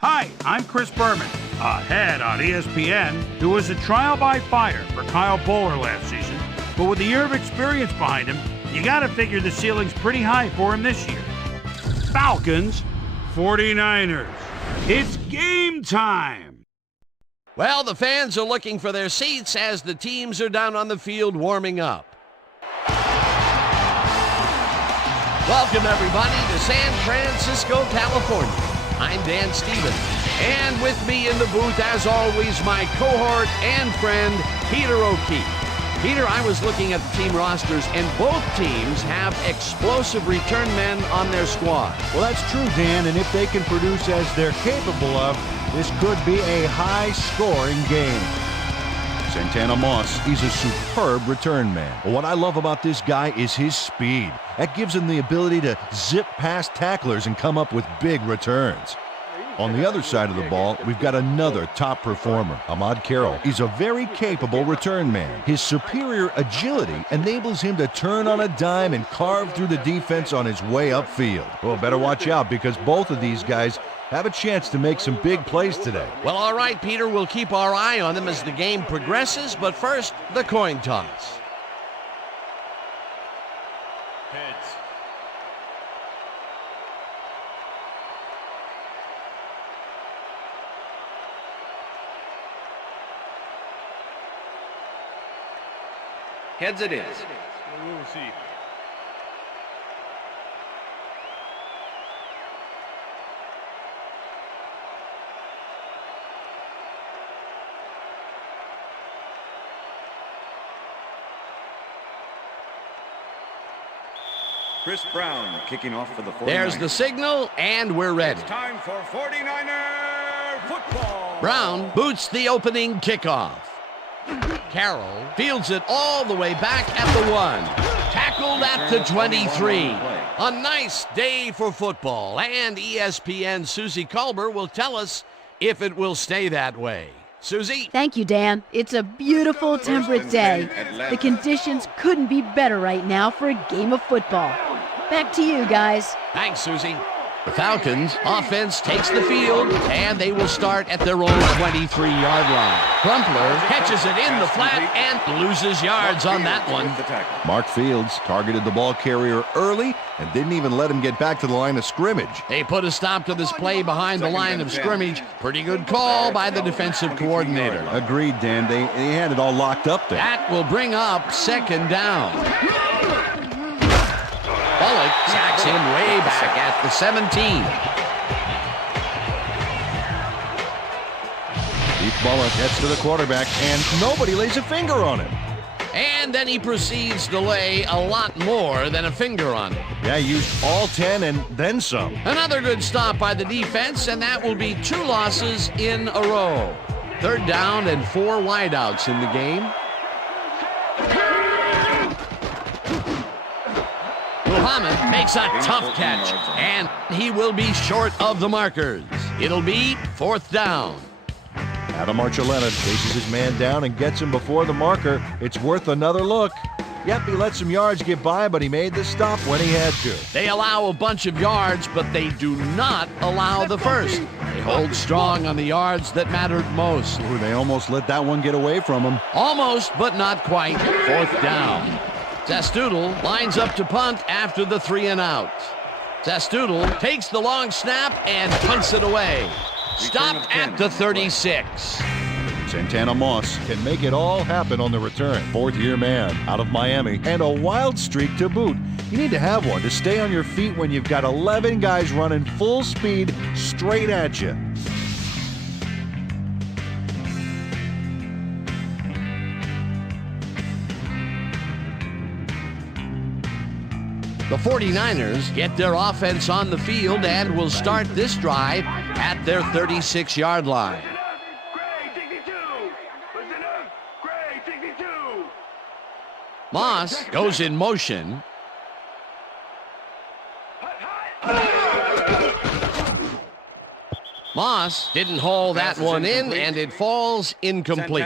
Hi, I'm Chris Berman, ahead on ESPN, who was a trial by fire for Kyle Bowler last season. But with a year of experience behind him, you gotta figure the ceiling's pretty high for him this year. Falcons, 49ers. It's game time! Well, the fans are looking for their seats as the teams are down on the field warming up. Welcome, everybody, to San Francisco, California. I'm Dan Stevens, and with me in the booth, as always, my cohort and friend, Peter O'Keefe. Peter, I was looking at the team rosters, and both teams have explosive return men on their squad. Well, that's true, Dan, and if they can produce as they're capable of, this could be a high-scoring game. Santana Moss, he's a superb return man. What I love about this guy is his speed. That gives him the ability to zip past tacklers and come up with big returns. On the other side of the ball, we've got another top performer, Ahmad Carroll. He's a very capable return man. His superior agility enables him to turn on a dime and carve through the defense on his way upfield. Well, better watch out because both of these guys have a chance to make some big plays today. Well, all right, Peter, we'll keep our eye on them as the game progresses, but first, the coin toss. Heads. Heads it is. We will see. Chris Brown kicking off for the 49ers. There's the signal, and we're ready. It's time for 49er football. Brown boots the opening kickoff. Carroll fields it all the way back at the 1. Tackled at the 23. A nice day for football, and ESPN's Susie Colbert will tell us if it will stay that way. Susie? Thank you, Dan. It's a beautiful, temperate day. The conditions couldn't be better right now for a game of football. Back to you, guys. Thanks, Susie. The Falcons offense takes the field, and they will start at their own 23-yard line. Crumpler catches it in the flat and loses yards on that one. Mark Fields targeted the ball carrier early and didn't even let him get back to the line of scrimmage. They put a stop to this play behind the line of scrimmage. Pretty good call by the defensive coordinator. Agreed, Dan. They had it all locked up there. That will bring up second down. Bullock sacks him way back at the 17. Keith Bullock gets to the quarterback, and nobody lays a finger on him. And then he proceeds to lay a lot more than a finger on it. Yeah, he used all 10 and then some. Another good stop by the defense, and that will be 2 losses in a row. Third down and 4 wideouts in the game. Muhammad makes a tough catch, and he will be short of the markers. It'll be 4th down. Adam Archuleta chases his man down and gets him before the marker. It's worth another look. Yep, he let some yards get by, but he made the stop when he had to. They allow a bunch of yards, but they do not allow the first. They hold strong on the yards that mattered most. Ooh, they almost let that one get away from him. Almost, but not quite. 4th down. Zastoodle lines up to punt after the 3 and out. Zastoodle takes the long snap and punts it away. Stopped at the 36. Santana Moss can make it all happen on the return. 4th-year man out of Miami, and a wild streak to boot. You need to have one to stay on your feet when you've got 11 guys running full speed straight at you. The 49ers get their offense on the field and will start this drive at their 36-yard line. Moss goes in motion. Moss didn't haul that one in, and it falls incomplete.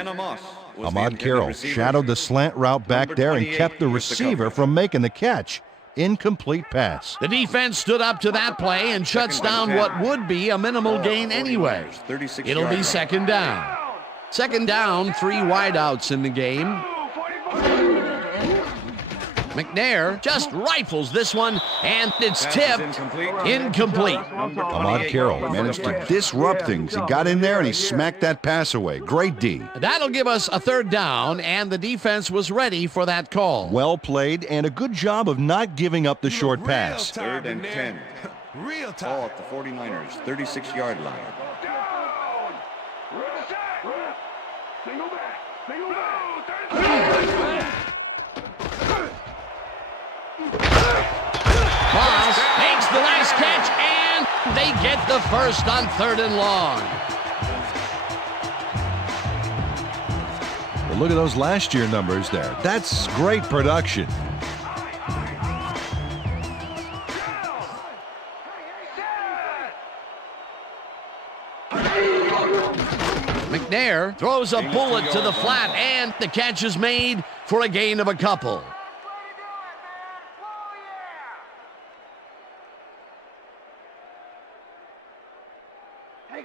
Ahmad Carroll shadowed the slant route back there and kept the receiver from making the catch. Incomplete pass. The defense stood up to that play and shuts down what would be a minimal gain anyway. It'll be second down. Second down, 3 wideouts in the game. McNair just rifles this one, and it's tipped. Incomplete. Ahmad Carroll managed to disrupt things. He got in there and he smacked that pass away. Great D. That'll give us a third down, and the defense was ready for that call. Well played, and a good job of not giving up the short pass. Third and 10. Ball at the 49ers, 36-yard line. Moss makes the last catch, and they get the first on 3rd and long. Well, look at those last year numbers there. That's great production. McNair throws a bullet to the flat, and the catch is made for a gain of a couple.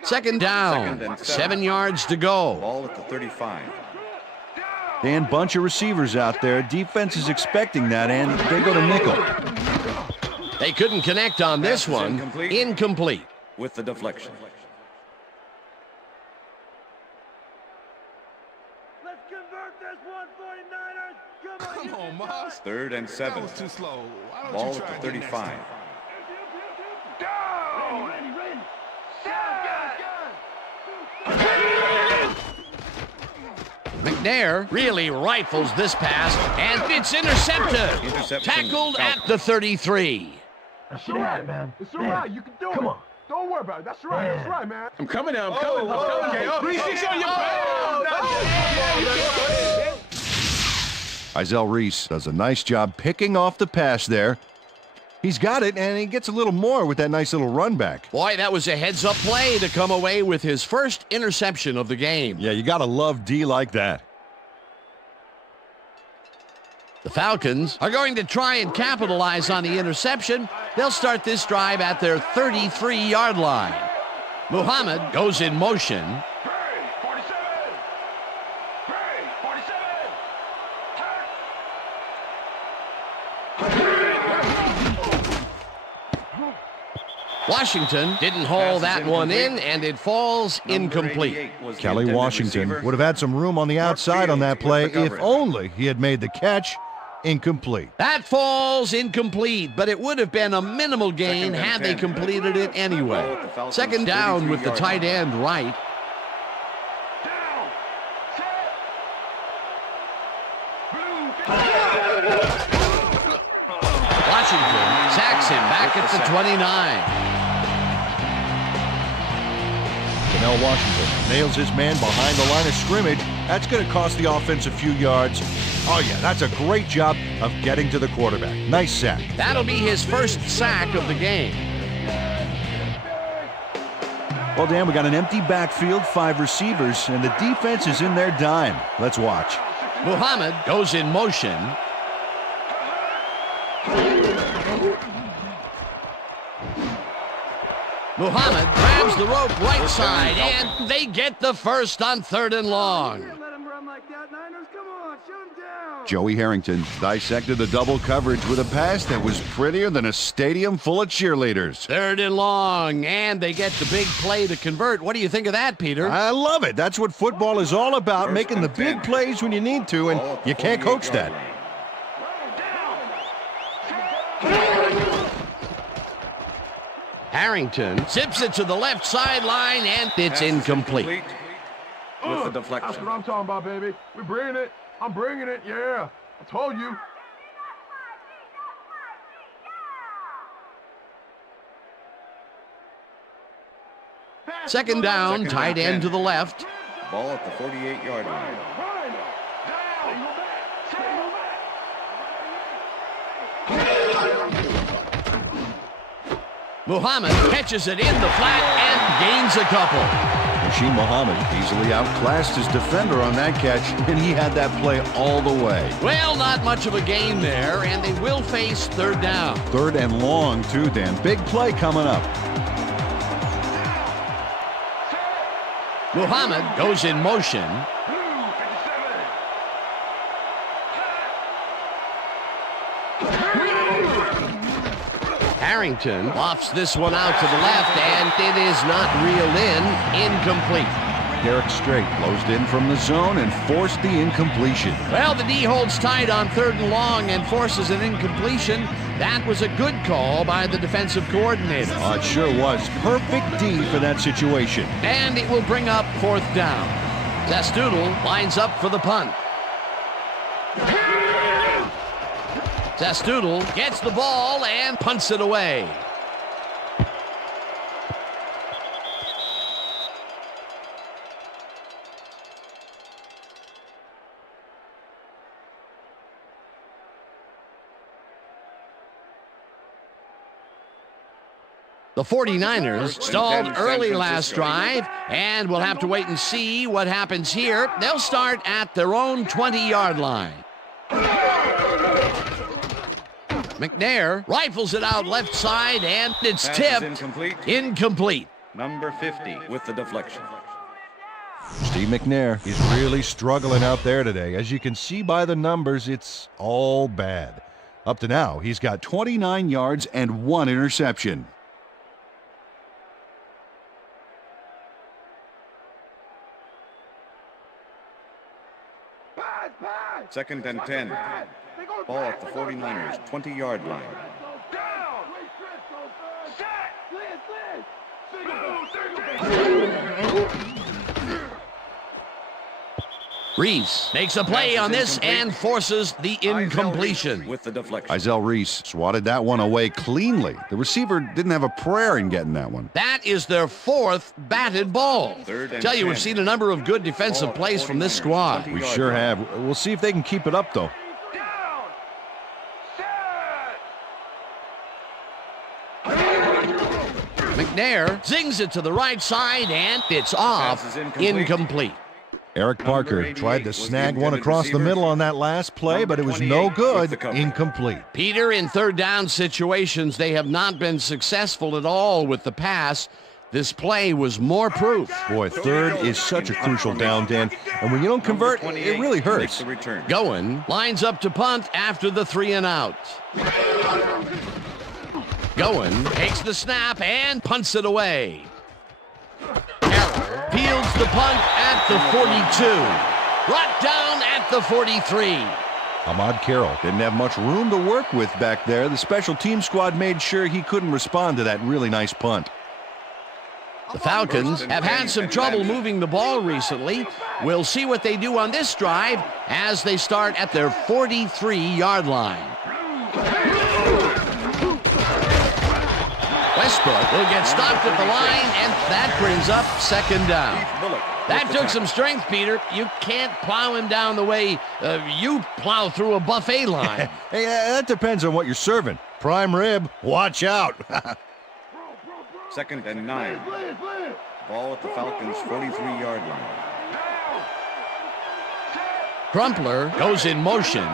Second down, 7 yards to go. Ball at the 35. Dan, bunch of receivers out there. Defense is expecting that, and they go to nickel. They couldn't connect on this one. Incomplete. With the deflection. Let's convert this one, 49ers. Come on, Moss. 3rd and 7. That was too slow. Why don't Ball you at try the again next 35. time? Down. Ready. McNair really rifles this pass, and it's intercepted. Interception. Tackled at the 33. That's right, man. It's all right. You can do it. Come on. Don't worry about it. That's right. That's right, man. I'm coming now. I'm coming. Okay. 3-6 on your back. Izell Reese does a nice job picking off the pass there. He's got it, and he gets a little more with that nice little run back. Boy, that was a heads-up play to come away with his first interception of the game. Yeah, you got to love D like that. The Falcons are going to try and capitalize on the interception. They'll start this drive at their 33-yard line. Muhammad goes in motion. Washington didn't haul that one in, and it falls incomplete. Kelly Washington would have had some room on the outside on that play if only he had made the catch. Incomplete. That falls incomplete, but it would have been a minimal gain had they completed it anyway. Second down with the tight end right. Washington sacks him back at the 29. Janelle Washington nails his man behind the line of scrimmage. That's going to cost the offense a few yards. Oh, yeah, that's a great job of getting to the quarterback. Nice sack. That'll be his first sack of the game. Well, Dan, we got an empty backfield, 5 receivers, and the defense is in their dime. Let's watch. Muhammad goes in motion. Muhammad grabs the rope right side, and they get the first on 3rd and long. Joey Harrington dissected the double coverage with a pass that was prettier than a stadium full of cheerleaders. 3rd and long, and they get the big play to convert. What do you think of that, Peter? I love it. That's what football is all about, making the big plays when you need to, and you can't coach that. Harrington zips it to the left sideline, and it's incomplete. With the deflection. That's what I'm talking about, baby. We're bringing it. I'm bringing it. Yeah. I told you. Second down, tight end to the left. Ball at the 48-yard line. Muhammad catches it in the flat and gains a couple. Rasheed Muhammad easily outclassed his defender on that catch, and he had that play all the way. Well, not much of a gain there, and they will face third down. Third and long, too, Dan. Big play coming up. Muhammad goes in motion. Harrington lofts this one out to the left, and it is not reeled in. Incomplete. Derek Strait closed in from the zone and forced the incompletion. Well, the D holds tight on third and long and forces an incompletion. That was a good call by the defensive coordinator. Oh, it sure was. Perfect D for that situation. And it will bring up fourth down. Zastoodle lines up for the punt. Zastoodle gets the ball and punts it away. The 49ers stalled early last drive, and we'll have to wait and see what happens here. They'll start at their own 20-yard line. McNair rifles it out left side, and it's tipped. Incomplete. Number 50 with the deflection. Steve McNair is really struggling out there today. As you can see by the numbers, it's all bad. Up to now, he's got 29 yards and 1 interception. Second and 10. Ball at the 49ers, 20-yard line. Reese makes a play on this and forces the incompletion. With the deflection. Isel Reese swatted that one away cleanly. The receiver didn't have a prayer in getting that one. That is their fourth batted ball. Tell you, we've seen a number of good defensive plays from this squad. We sure have. We'll see if they can keep it up, though. McNair zings it to the right side, and it's off. Incomplete. Eric Parker tried to snag one across the middle on that last play, but it was no good. Incomplete. Peter, in third down situations, they have not been successful at all with the pass. This play was more proof. Boy, third is such a crucial down, Dan. And when you don't convert, it really hurts. Goen lines up to punt after the 3 and out. Goen takes the snap and punts it away. Carroll fields the punt at the 42. Brought down at the 43. Ahmad Carroll didn't have much room to work with back there. The special team squad made sure he couldn't respond to that really nice punt. The Falcons have had some trouble moving the ball recently. We'll see what they do on this drive as they start at their 43-yard line. Westbrook will get stopped at the line, and that brings up second down. That took some strength, Peter. You can't plow him down the way you plow through a buffet line. Hey, that depends on what you're serving. Prime rib, watch out. Second and 9. Ball at the Falcons' 43-yard line. Crumpler goes in motion.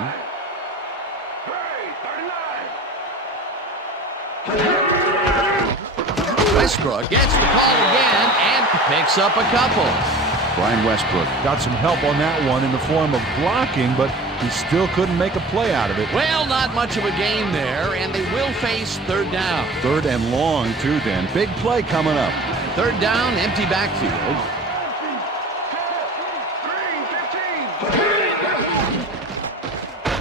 Westbrook gets the call again and picks up a couple. Brian Westbrook got some help on that one in the form of blocking, but he still couldn't make a play out of it. Well, not much of a gain there, and they will face third down. Third and long, too, Dan. Big play coming up. Third down, empty backfield.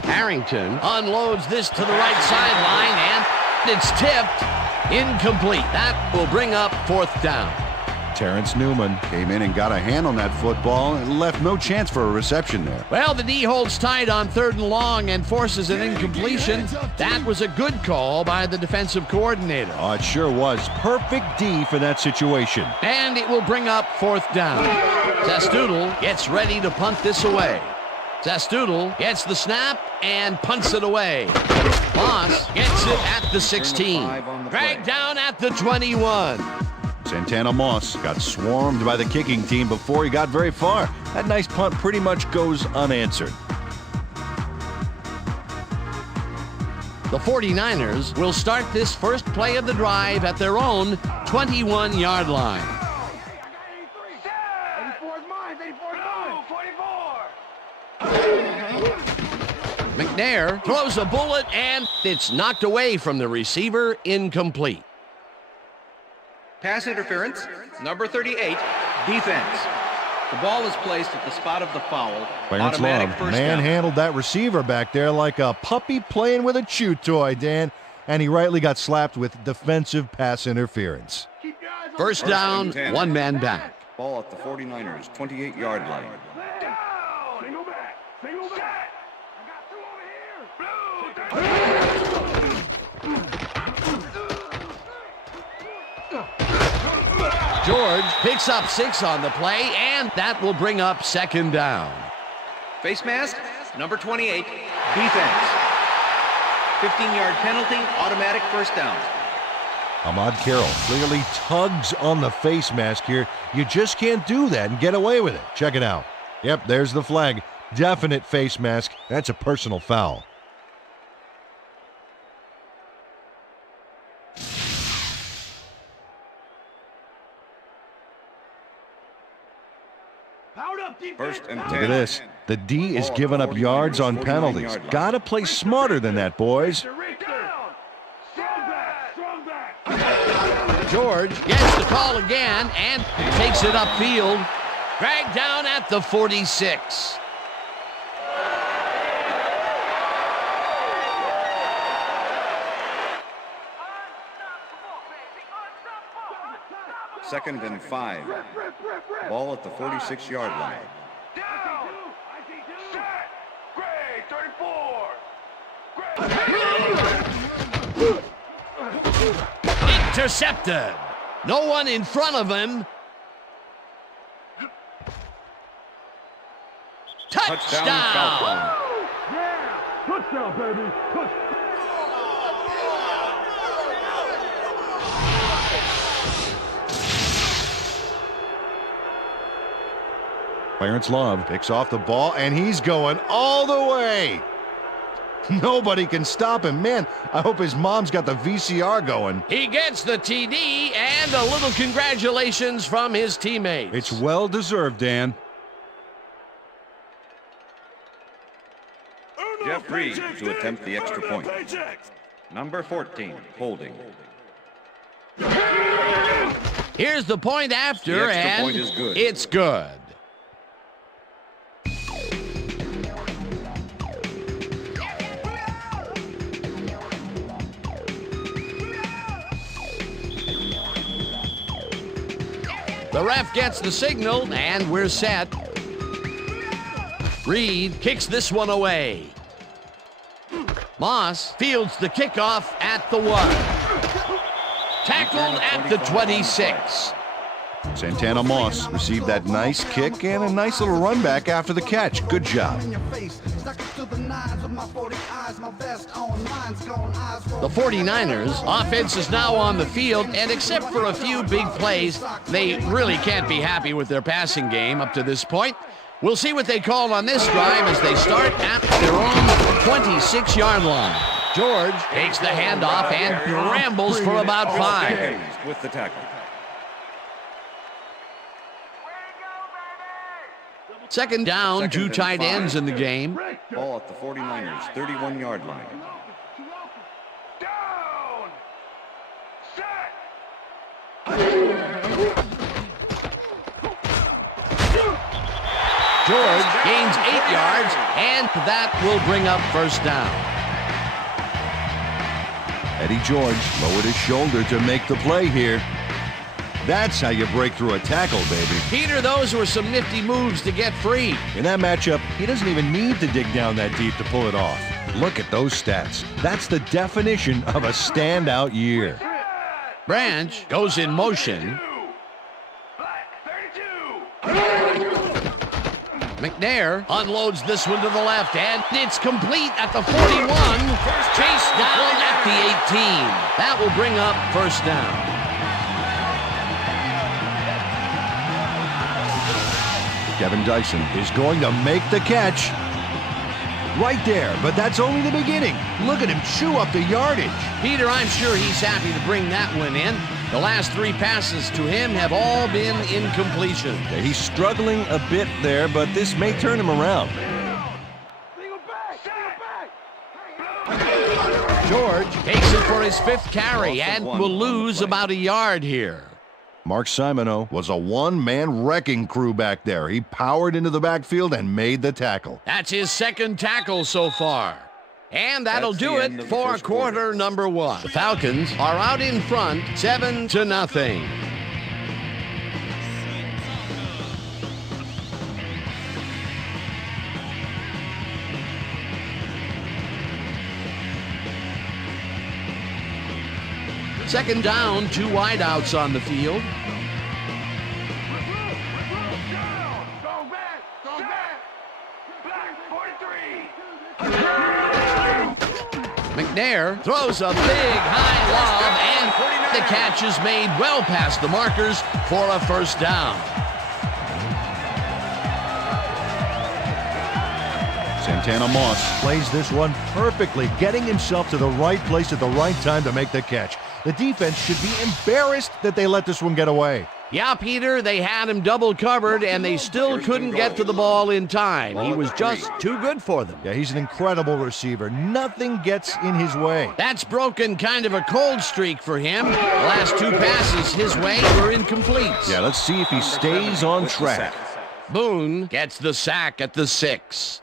Harrington unloads this to the right sideline, and it's tipped. Incomplete. That will bring up fourth down. Terrence Newman came in and got a hand on that football and left no chance for a reception there. Well, the D holds tight on third and long and forces an incompletion. That was a good call by the defensive coordinator. Oh, it sure was. Perfect D for that situation. And it will bring up fourth down. Zastoodle gets ready to punt this away. Zastoodle gets the snap and punts it away. Moss gets it at the 16. Dragged down at the 21. Santana Moss got swarmed by the kicking team before he got very far. That nice punt pretty much goes unanswered. The 49ers will start this first play of the drive at their own 21-yard line. 84 is mine. 84 is mine. 44. McNair throws a bullet, and it's knocked away from the receiver, incomplete. Pass interference, number 38, defense. The ball is placed at the spot of the foul. Clarence Automatic Love first down. manhandled that receiver back there like a puppy playing with a chew toy, Dan. And he rightly got slapped with defensive pass interference. First down, one man back. Ball at the 49ers, 28-yard line. Single back. Single back. I got two over here. George picks up 6 on the play, and that will bring up second down. Face mask, number 28, defense. 15-yard penalty, automatic first down. Ahmad Carroll clearly tugs on the face mask here. You just can't do that and get away with it. Check it out. Yep, there's the flag. Definite face mask. That's a personal foul. First and 10. Look at this. The D is giving up yards on penalties. Gotta play smarter than that, boys. George gets the call again and takes it upfield. Dragged down at the 46. Second and 5. Ball at the 46-yard line. Intercepted. No one in front of him. Touchdown. Falcons. Yeah. Touchdown, baby. Touchdown. Clarence Love picks off the ball, and he's going all the way. Nobody can stop him. Man, I hope his mom's got the VCR going. He gets the TD and a little congratulations from his teammates. It's well-deserved, Dan. Jeff Reed to attempt the extra point. Number 14, holding. Here's the point after, The extra and point is good. it's good. The ref gets the signal, and we're set. Reed kicks this one away. Moss fields the kickoff at the 1. Tackled at the 26. Santana Moss received that nice kick and a nice little run back after the catch. Good job. The 49ers offense is now on the field, and except for a few big plays, they really can't be happy with their passing game up to this point. We'll see what they call on this drive as they start at their own 26-yard line. George takes the handoff and rambles for about 5. With the tackle. Second down, two tight ends in the game. Ball at the 49ers, 31-yard line. Down. Set. George gains 8 yards, and that will bring up first down. Eddie George lowered his shoulder to make the play here. That's how you break through a tackle, baby. Peter, those were some nifty moves to get free. In that matchup, he doesn't even need to dig down that deep to pull it off. Look at those stats. That's the definition of a standout year. Branch goes in motion. McNair unloads this one to the left, and it's complete at the 41. Chased down at the 18. That will bring up first down. Kevin Dyson is going to make the catch. Right there, but that's only the beginning. Look at him chew up the yardage. Peter, I'm sure he's happy to bring that one in. The last 3 passes to him have all been incompletion. Yeah, he's struggling a bit there, but this may turn him around. George takes it for his 5th carry and will lose about a yard here. Mark Simoneau was a one-man wrecking crew back there. He powered into the backfield and made the tackle. That's his 2nd tackle so far. And that'll do it for quarter number 1. The Falcons are out in front, 7-0. Second down, 2 wideouts on the field. McNair throws a big high lob, and the catch is made well past the markers for a 1st down. Santana Moss plays this one perfectly, getting himself to the right place at the right time to make the catch. The defense should be embarrassed that they let this one get away. Yeah, Peter, they had him double covered, and they still couldn't get to the ball in time. He was just too good for them. Yeah, he's an incredible receiver. Nothing gets in his way. That's broken kind of a cold streak for him. The last 2 passes his way were incomplete. Yeah, let's see if he stays on track. Boone gets the sack at the 6.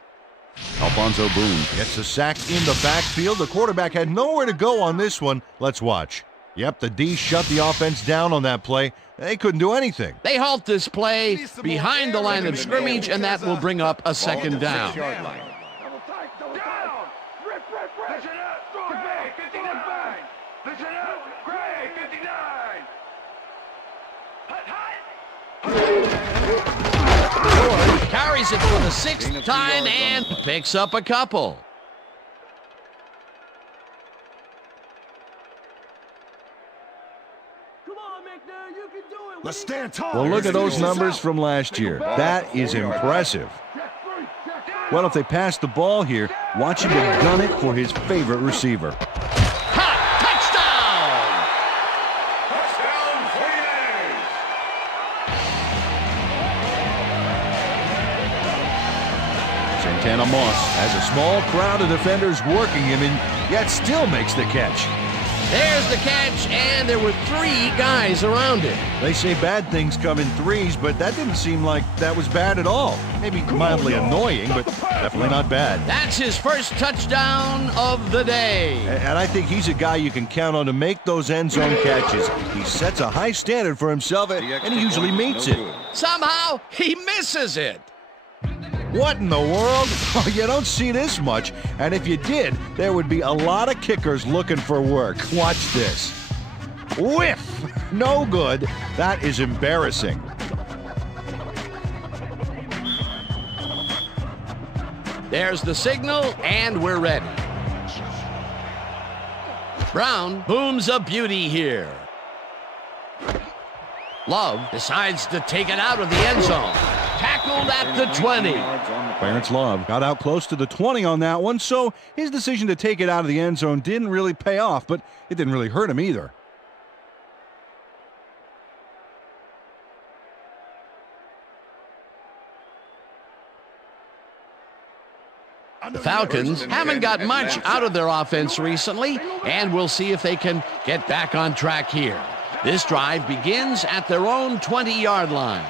Alfonso Boone gets the sack in the backfield. The quarterback had nowhere to go on this one. Let's watch. Yep, the D shut the offense down on that play. They couldn't do anything. They halt this play behind the line of scrimmage, and that will bring up a 2nd down. George carries it for the 6th time and picks up a couple. Let's stand tall. Well, look at those numbers from last year. That is impressive. Well, if they pass the ball here, watch him gun it for his favorite receiver. Touchdown! Santana Moss has a small crowd of defenders working him and yet still makes the catch. There's the catch, and there were 3 guys around it. They say bad things come in 3s, but that didn't seem like that was bad at all. Maybe mildly annoying, but definitely not bad. That's his 1st touchdown of the day. And I think he's a guy you can count on to make those end zone catches. He sets a high standard for himself, and he usually meets it. Somehow, he misses it. What in the world? Oh, you don't see this much. And if you did, there would be a lot of kickers looking for work. Watch this. Whiff! No good. That is embarrassing. There's the signal, and we're ready. Brown booms a beauty here. Love decides to take it out of the end zone. Tackled at the 20. Clarence Love got out close to the 20 on that one, so his decision to take it out of the end zone didn't really pay off, but it didn't really hurt him either. The Falcons haven't got much out of their offense recently, and we'll see if they can get back on track here. This drive begins at their own 20-yard line.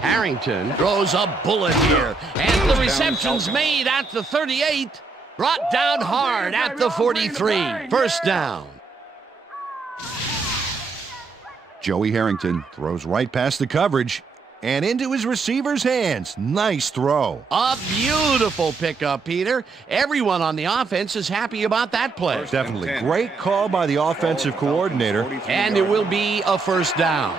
Harrington throws a bullet here, and the reception's made at the 38, brought down hard at the 43. 1st down. Joey Harrington throws right past the coverage and into his receiver's hands. Nice throw. A beautiful pickup, Peter. Everyone on the offense is happy about that play. Definitely. Great call by the offensive coordinator. And it will be a 1st down.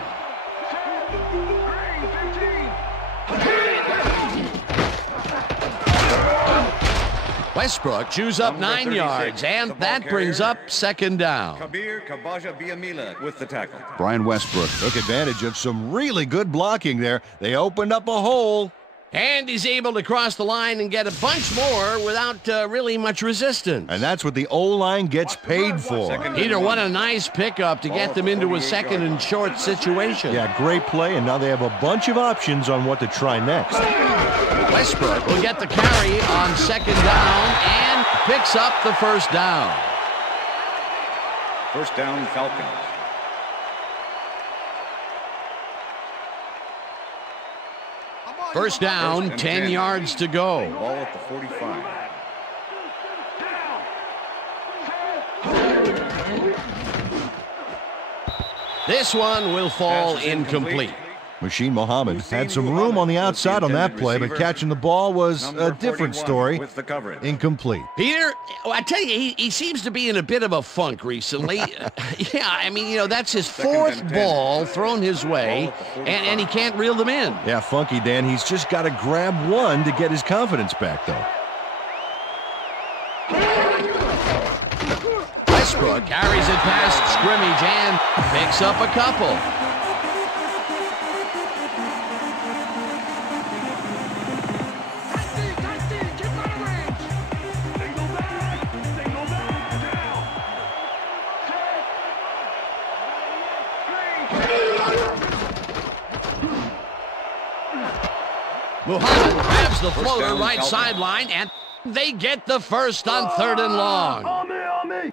Westbrook chews up 9 yards, and that brings up second down. Kabir Kabaja-Biamila with the tackle. Brian Westbrook took advantage of some really good blocking there. They opened up a hole. And he's able to cross the line and get a bunch more without really much resistance. And that's what the O-line gets paid for. Peter, what a nice pickup to get them into a second and short situation. Yeah, great play, and now they have a bunch of options on what to try next. Westbrook will get the carry on second down and picks up the first down. First down, Falcons. First down, 10 yards to go. Ball at the 45. This one will fall incomplete. Machine Muhammad had some room on the outside on that play, but catching the ball was a different story. With the coverage. Incomplete. Peter, I tell you, he seems to be in a bit of a funk recently. Yeah, I mean, that's his fourth ball thrown his way, and he can't reel them in. Yeah, funky, Dan. He's just got to grab one to get his confidence back, though. Westbrook carries it past scrimmage and picks up a couple. Muhammad grabs the floater right sideline, and they get the first on third and long. On me!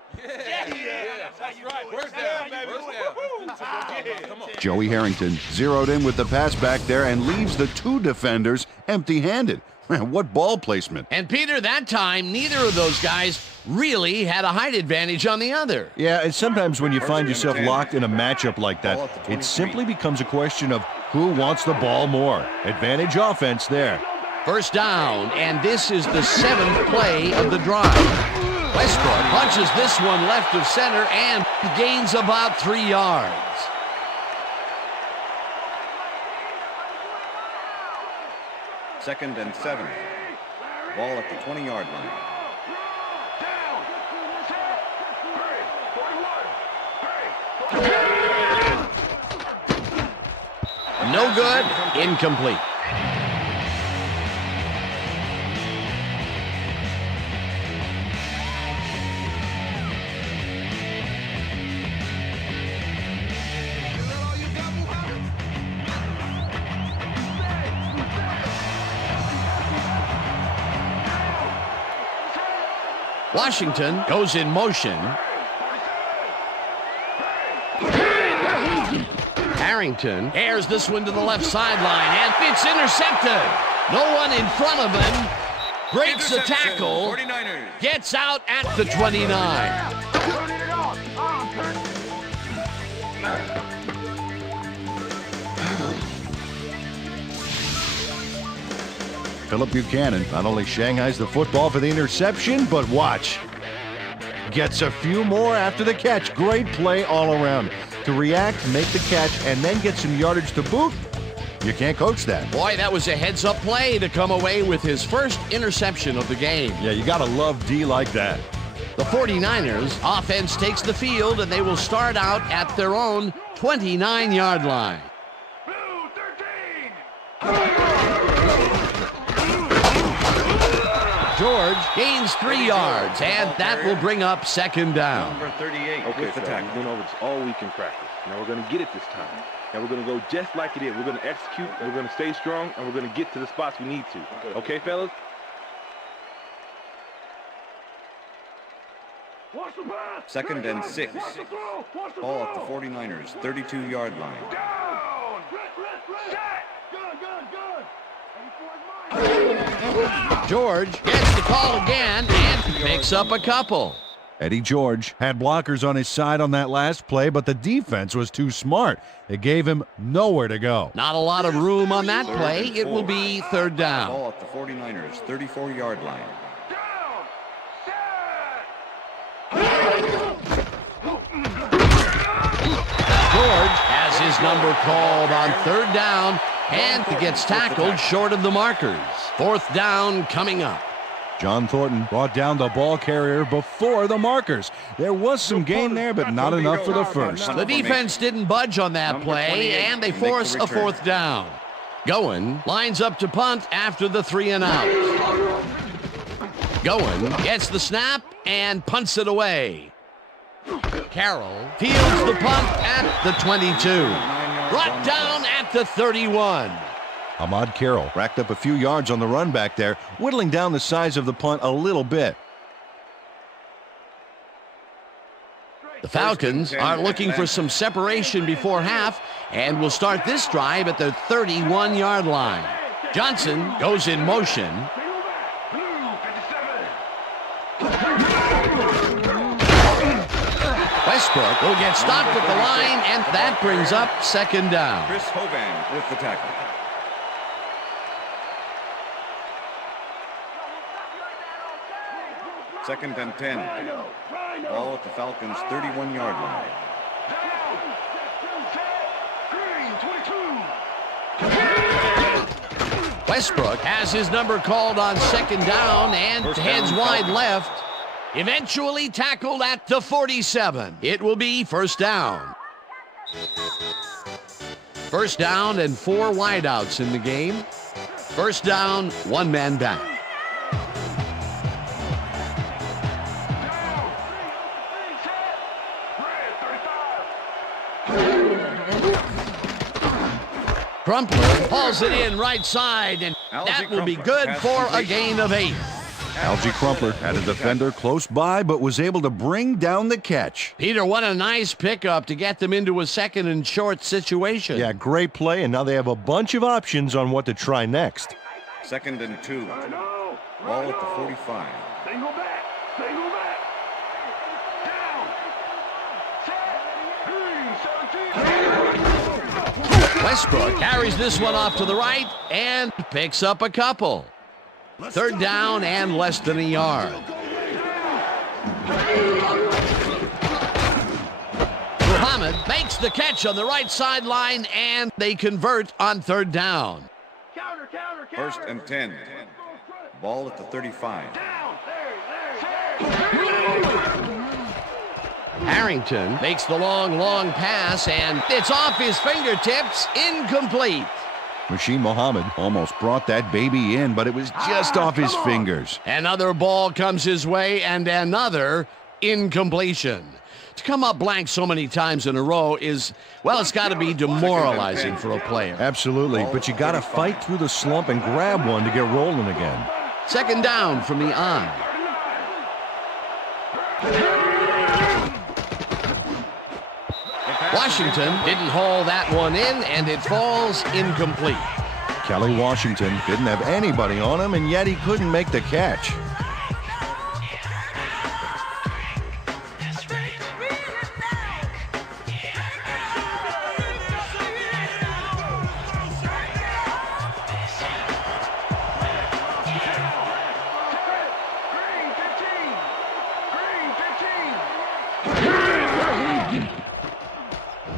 Joey Harrington zeroed in with the pass back there and leaves the two defenders empty-handed. What ball placement. And Peter, that time, neither of those guys really had a height advantage on the other. Yeah, and sometimes when you find yourself locked in a matchup like that, it simply becomes a question of who wants the ball more. Advantage offense there. First down, and this is the 7th play of the drive. Westbrook punches this one left of center and gains about 3 yards. Second and 7. Ball at the 20-yard line. No good. Incomplete. Washington goes in motion. Harrington airs this one to the left sideline, and it's intercepted. No one in front of him. Breaks the tackle. 49ers. Gets out at the 29. Philip Buchanan not only shanghais the football for the interception, but watch. Gets a few more after the catch. Great play all around. To react, make the catch, and then get some yardage to boot. You can't coach that. Boy, that was a heads-up play to come away with his first interception of the game. Yeah, you got to love D like that. The 49ers offense takes the field, and they will start out at their own 29-yard line. George gains 3 yards, and that will bring up second down. Number 38 Okay, with the so tackle. we've been over this all week in practice. Now we're going to get it this time. And we're going to go just like it is. We're going to execute, and we're going to stay strong, and we're going to get to the spots we need to. Okay, fellas? Second and 6. Ball at the 49ers, 32-yard line. George gets the call again and picks up a couple. Eddie George had blockers on his side on that last play, but the defense was too smart. It gave him nowhere to go. Not a lot of room on that play. It will be third down. Ball at the 49ers, 34-yard line. George has his number called on third down and gets tackled short of the markers. Fourth down coming up. John Thornton brought down the ball carrier before the markers. There was some gain there, but not enough for the first. The defense didn't budge on that play, and they force a fourth down. Goen lines up to punt after the 3 and out. Goen gets the snap and punts it away. Carroll fields the punt at the 22. Brought down at the 31. Ahmad Carroll racked up a few yards on the run back there, whittling down the size of the punt a little bit. The Falcons are looking for some separation before half and will start this drive at their 31-yard line. Johnson goes in motion. Westbrook will get stopped at the line, and that brings up second down. Chris Hovan with the tackle. Second and 10. Ball at the Falcons' 31-yard line. Westbrook has his number called on second down and heads wide left. Eventually tackled at the 47. It will be first down. First down and 4 wideouts in the game. First down, 1 man back. Crumpler hauls it in right side, and that will be good for a gain of 8. Algie Crumpler had a defender close by, but was able to bring down the catch. Peter, what a nice pickup to get them into a second and short situation. Yeah, great play, and now they have a bunch of options on what to try next. Second and 2. Ball at the 45. Single back. Single back. Westbrook carries this one off to the right and picks up a couple. Third down and less than a yard. Muhammad makes the catch on the right sideline, and they convert on third down. First and 10. Ball at the 35. Harrington makes the long pass, and it's off his fingertips, incomplete. Rasheed Muhammad almost brought that baby in, but it was just off his fingers. Another ball comes his way, and another incompletion. To come up blank so many times in a row is, well, it's got to be demoralizing for a player. Absolutely, but you got to fight through the slump and grab one to get rolling again. Second down from the on. Washington didn't haul that one in, and it falls incomplete. Kelly Washington didn't have anybody on him, and yet he couldn't make the catch.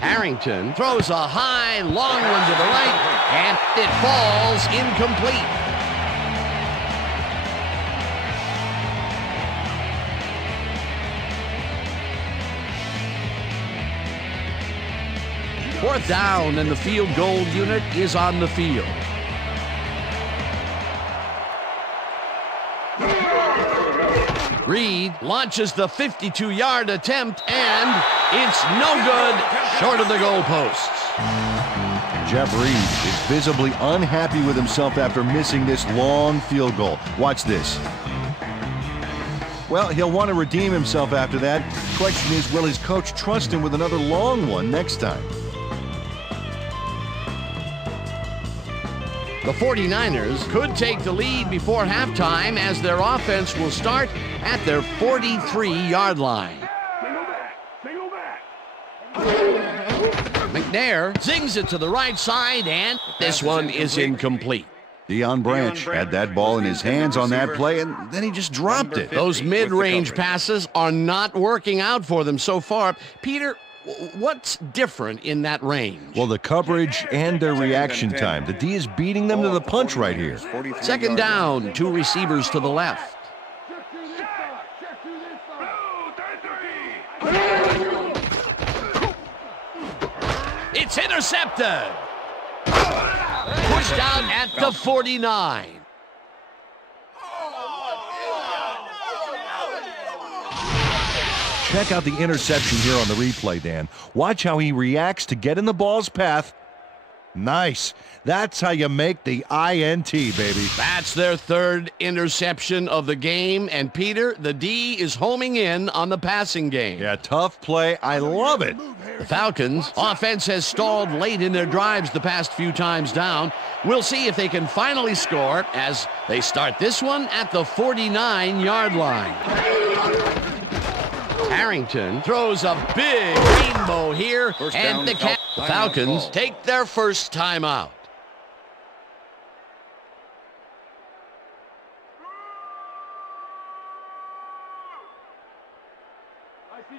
Harrington throws a high, long one to the right, and it falls incomplete. Fourth down, and the field goal unit is on the field. Reed launches the 52-yard attempt, and it's no good, short of the goalposts. Jeff Reed is visibly unhappy with himself after missing this long field goal. Watch this. Well, he'll want to redeem himself after that. The question is, will his coach trust him with another long one next time? The 49ers could take the lead before halftime, as their offense will start at their 43-yard line. McNair zings it to the right side, and this one is incomplete. Deion Branch had that ball in his hands on that play, and then he just dropped it. Those mid-range passes are not working out for them so far. Peter, what's different in that range? Well, the coverage and their reaction time. The D is beating them to the punch right here. Second down, 2 receivers to the left. It's intercepted. Pushed out at the 49. Check out the interception here on the replay, Dan. Watch how he reacts to get in the ball's path. Nice. That's how you make the INT, baby. That's their third interception of the game. And Peter, the D is homing in on the passing game. Yeah, tough play. I love it. The Falcons' offense has stalled late in their drives the past few times down. We'll see if they can finally score as they start this one at the 49-yard line. Harrington throws a big rainbow here, and the Falcons take their first time out.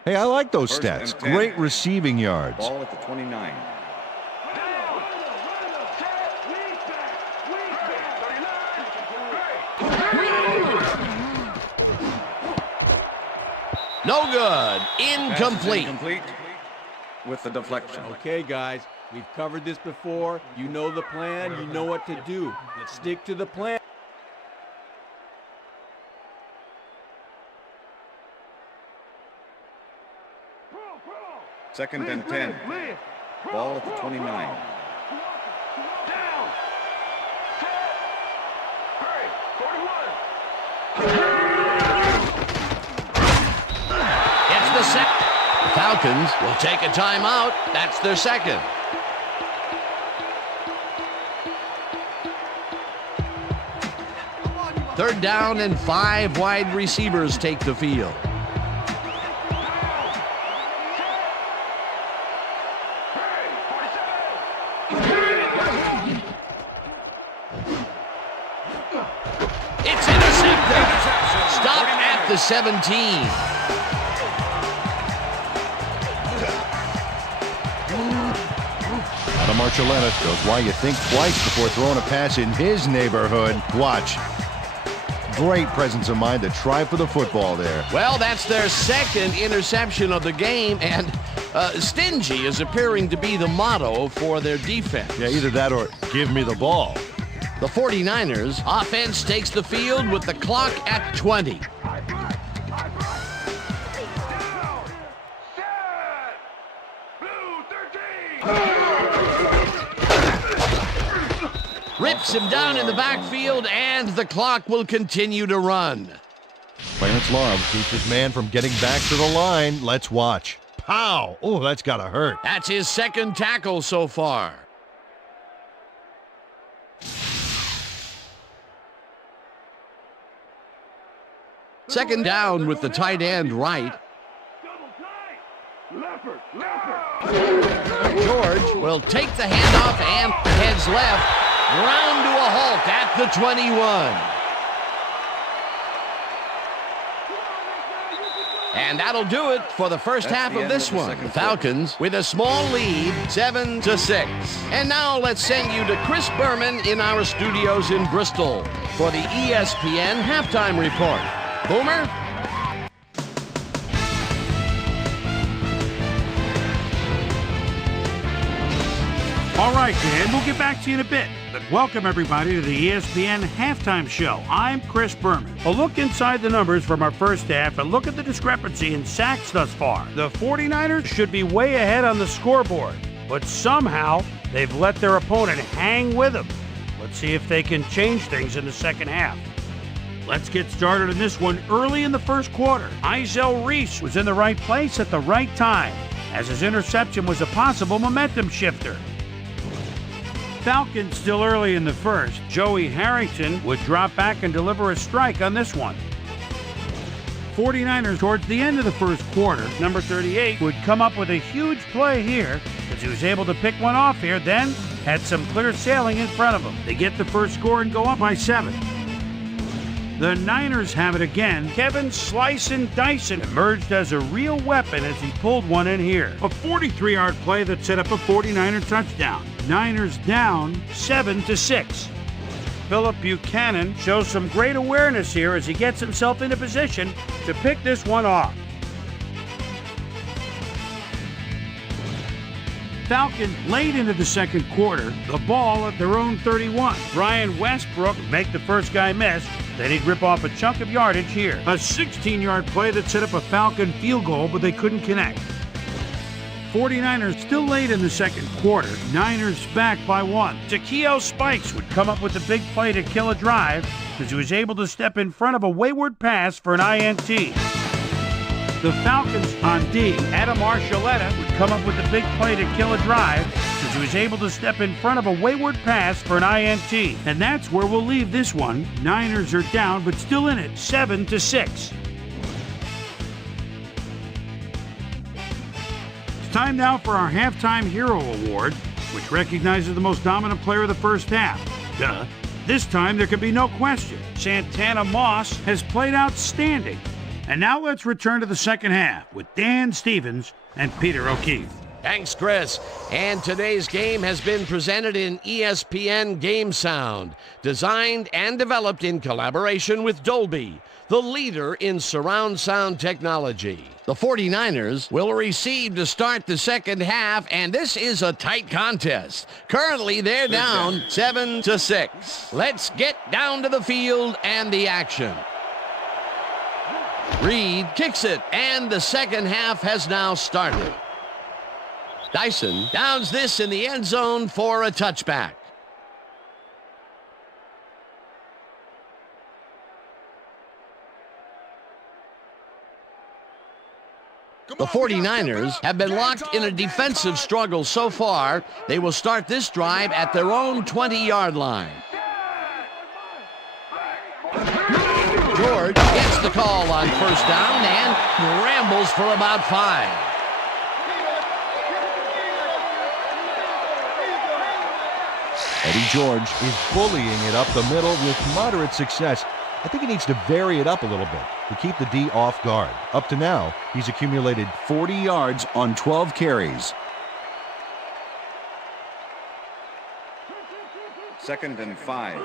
Hey, I like those stats. Great receiving yards. Ball at the 29. No good. Incomplete. Incomplete with the deflection. Okay, guys, we've covered this before. You know the plan. You know what to do. Let's stick to the plan. Second and 10. Ball at the 29. It's the second. Falcons will take a timeout. That's their second. Third down and 5 wide receivers take the field. It's intercepted. Stop at the 17. Marcelletta shows why you think twice before throwing a pass in his neighborhood. Watch. Great presence of mind to try for the football there. Well, that's their second interception of the game, and stingy is appearing to be the motto for their defense. Yeah, either that or give me the ball. The 49ers offense takes the field with the clock at 20. Rips him down in the backfield, and the clock will continue to run. Clarence Love keeps his man from getting back to the line. Let's watch. Pow! Oh, that's gotta hurt. That's his second tackle so far. Second down with the tight end right. George will take the handoff and heads left. Ground to a halt at the 21. And that'll do it for the first half of this one. The Falcons with a small lead, 7-6. And now let's send you to Chris Berman in our studios in Bristol for the ESPN Halftime Report. Boomer? All right, Dan, we'll get back to you in a bit. But welcome, everybody, to the ESPN Halftime Show. I'm Chris Berman. A look inside the numbers from our first half and look at the discrepancy in sacks thus far. The 49ers should be way ahead on the scoreboard, but somehow they've let their opponent hang with them. Let's see if they can change things in the second half. Let's get started in this one early in the first quarter. Izell Reese was in the right place at the right time, as his interception was a possible momentum shifter. Falcons still early in the first. Joey Harrington would drop back and deliver a strike on this one. 49ers towards the end of the first quarter. Number 38 would come up with a huge play here as he was able to pick one off here, then had some clear sailing in front of him. They get the first score and go up by 7. The Niners have it again. Kevin Slicin' Dyson emerged as a real weapon as he pulled one in here. A 43-yard play that set up a 49er touchdown. Niners down 7-6. Phillip Buchanan shows some great awareness here as he gets himself into position to pick this one off. Falcons late into the second quarter, the ball at their own 31. Brian Westbrook would make the first guy miss, then he'd rip off a chunk of yardage here. A 16-yard play that set up a Falcon field goal, but they couldn't connect. 49ers still late in the second quarter. Niners back by 1. Takeo Spikes would come up with the big play to kill a drive because he was able to step in front of a wayward pass for an INT. The Falcons on D. Adam Archuleta would come up with the big play to kill a drive because he was able to step in front of a wayward pass for an INT. And that's where we'll leave this one. Niners are down, but still in it, 7-6. It's time now for our Halftime Hero Award, which recognizes the most dominant player of the first half. Duh. This time there can be no question. Santana Moss has played outstanding. And now let's return to the second half with Dan Stevens and Peter O'Keefe. Thanks, Chris. And today's game has been presented in ESPN Game Sound, designed and developed in collaboration with Dolby, the leader in surround sound technology. The 49ers will receive to start the second half, and this is a tight contest. Currently, they're down 7-6. Let's get down to the field and the action. Reed kicks it, and the second half has now started. Dyson downs this in the end zone for a touchback. The 49ers have been locked in a defensive struggle so far. They will start this drive at their own 20-yard line. George gets the call on first down and rambles for about 5. Eddie George is bullying it up the middle with moderate success. I think he needs to vary it up a little bit to keep the D off guard. Up to now, he's accumulated 40 yards on 12 carries. 2nd and 5.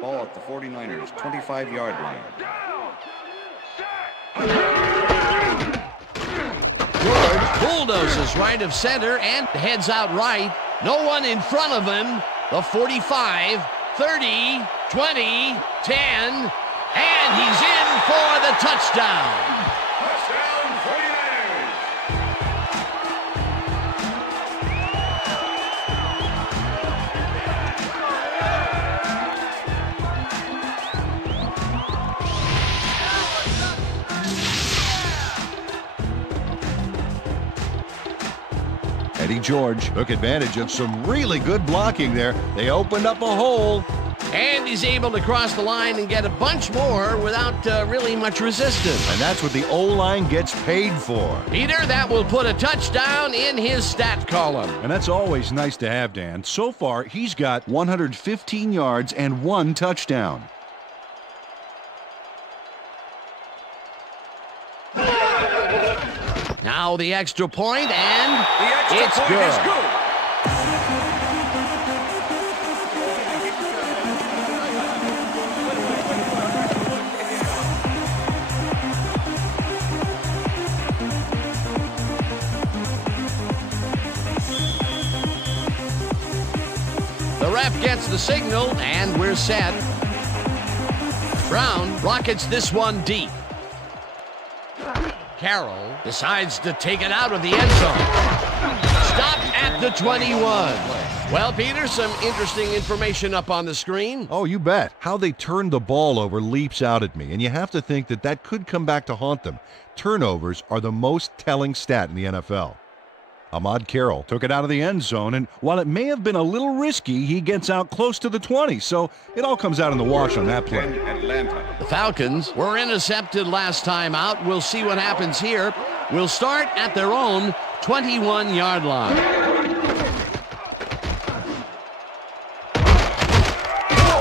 Ball at the 49ers, 25-yard line. George bulldozes right of center and heads out right. No one in front of him. The 45, 30, 20, 10, and he's in for the touchdown. Touchdown, 49ers! Eddie George took advantage of some really good blocking there. They opened up a hole. And he's able to cross the line and get a bunch more without really much resistance. And that's what the O-line gets paid for. Peter, that will put a touchdown in his stat column. And that's always nice to have, Dan. So far, he's got 115 yards and 1 touchdown. Now the extra point, and The extra point good. is good. The ref gets the signal, and we're set. Brown rockets this one deep. Carroll decides to take it out of the end zone. Stop at the 21. Well, Peter, some interesting information up on the screen. Oh, you bet. How they turned the ball over leaps out at me, and you have to think that that could come back to haunt them. Turnovers are the most telling stat in the NFL. Ahmad Carroll took it out of the end zone, and while it may have been a little risky, he gets out close to the 20, so it all comes out in the wash on that play. Atlanta. The Falcons were intercepted last time out. We'll see what happens here. We'll start at their own 21-yard line.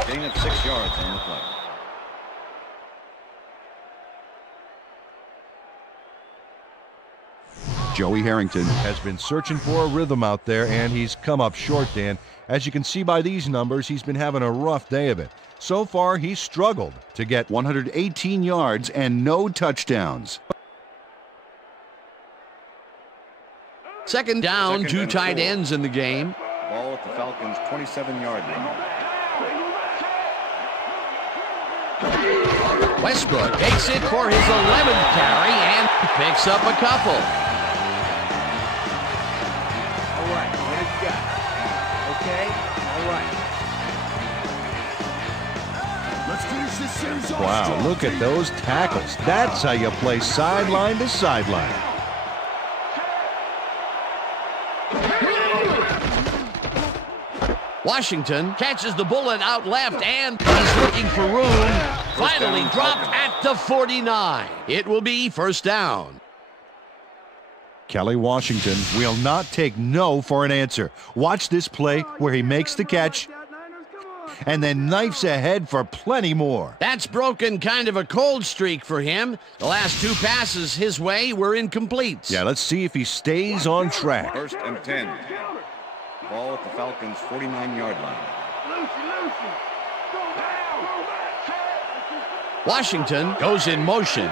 Gain of 6 yards on the play. Joey Harrington has been searching for a rhythm out there, and he's come up short, Dan. As you can see by these numbers, he's been having a rough day of it. So far, he's struggled to get 118 yards and no touchdowns. Second down, two tight ends in the game. Ball at the Falcons' 27-yard line. Westbrook takes it for his 11th carry and picks up a couple. All right, what have you got? Okay, all right. Let's finish this series off Wow, strong. look at those tackles. That's how you play sideline to sideline. Washington catches the bullet out left, and he's looking for room. Finally dropped at the 49. It will be first down. Kelly Washington will not take no for an answer. Watch this play where he makes the catch and then knifes ahead for plenty more. That's broken kind of a cold streak for him. The last two passes his way were incomplete. Yeah, let's see if he stays on track. 1st and 10. Ball at the Falcons' 49-yard line. Washington goes in motion.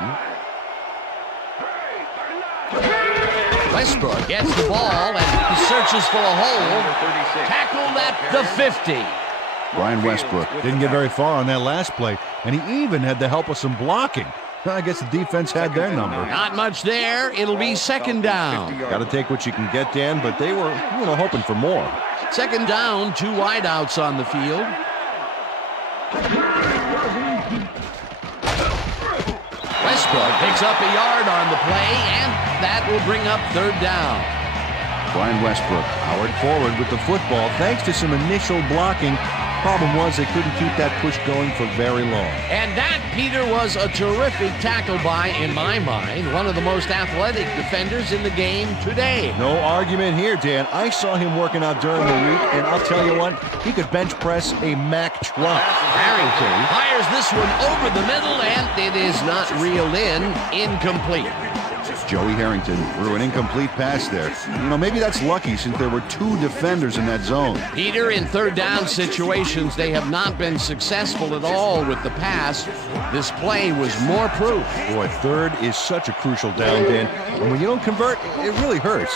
Westbrook gets the ball and searches for a hole. Tackled at the 50. Brian Westbrook didn't get very far on that last play, and he even had the help of some blocking. I guess the defense had their number. Not much there. It'll be second down. Got to take what you can get, Dan, but they were, hoping for more. Second down, two wideouts on the field. Westbrook picks up a yard on the play, and that will bring up third down. Brian Westbrook powered forward with the football thanks to some initial blocking. Problem was they couldn't keep that push going for very long. And that, Peter, was a terrific tackle by, in my mind, one of the most athletic defenders in the game today. No argument here, Dan. I saw him working out during the week, and I'll tell you what, he could bench press a Mack truck. Harrington fires this one over the middle, and it is not reeled in. Incomplete. Joey Harrington threw an incomplete pass there. Maybe that's lucky since there were two defenders in that zone. Peter, in third down situations, they have not been successful at all with the pass. This play was more proof. Boy, third is such a crucial down, Dan. And when you don't convert, it really hurts.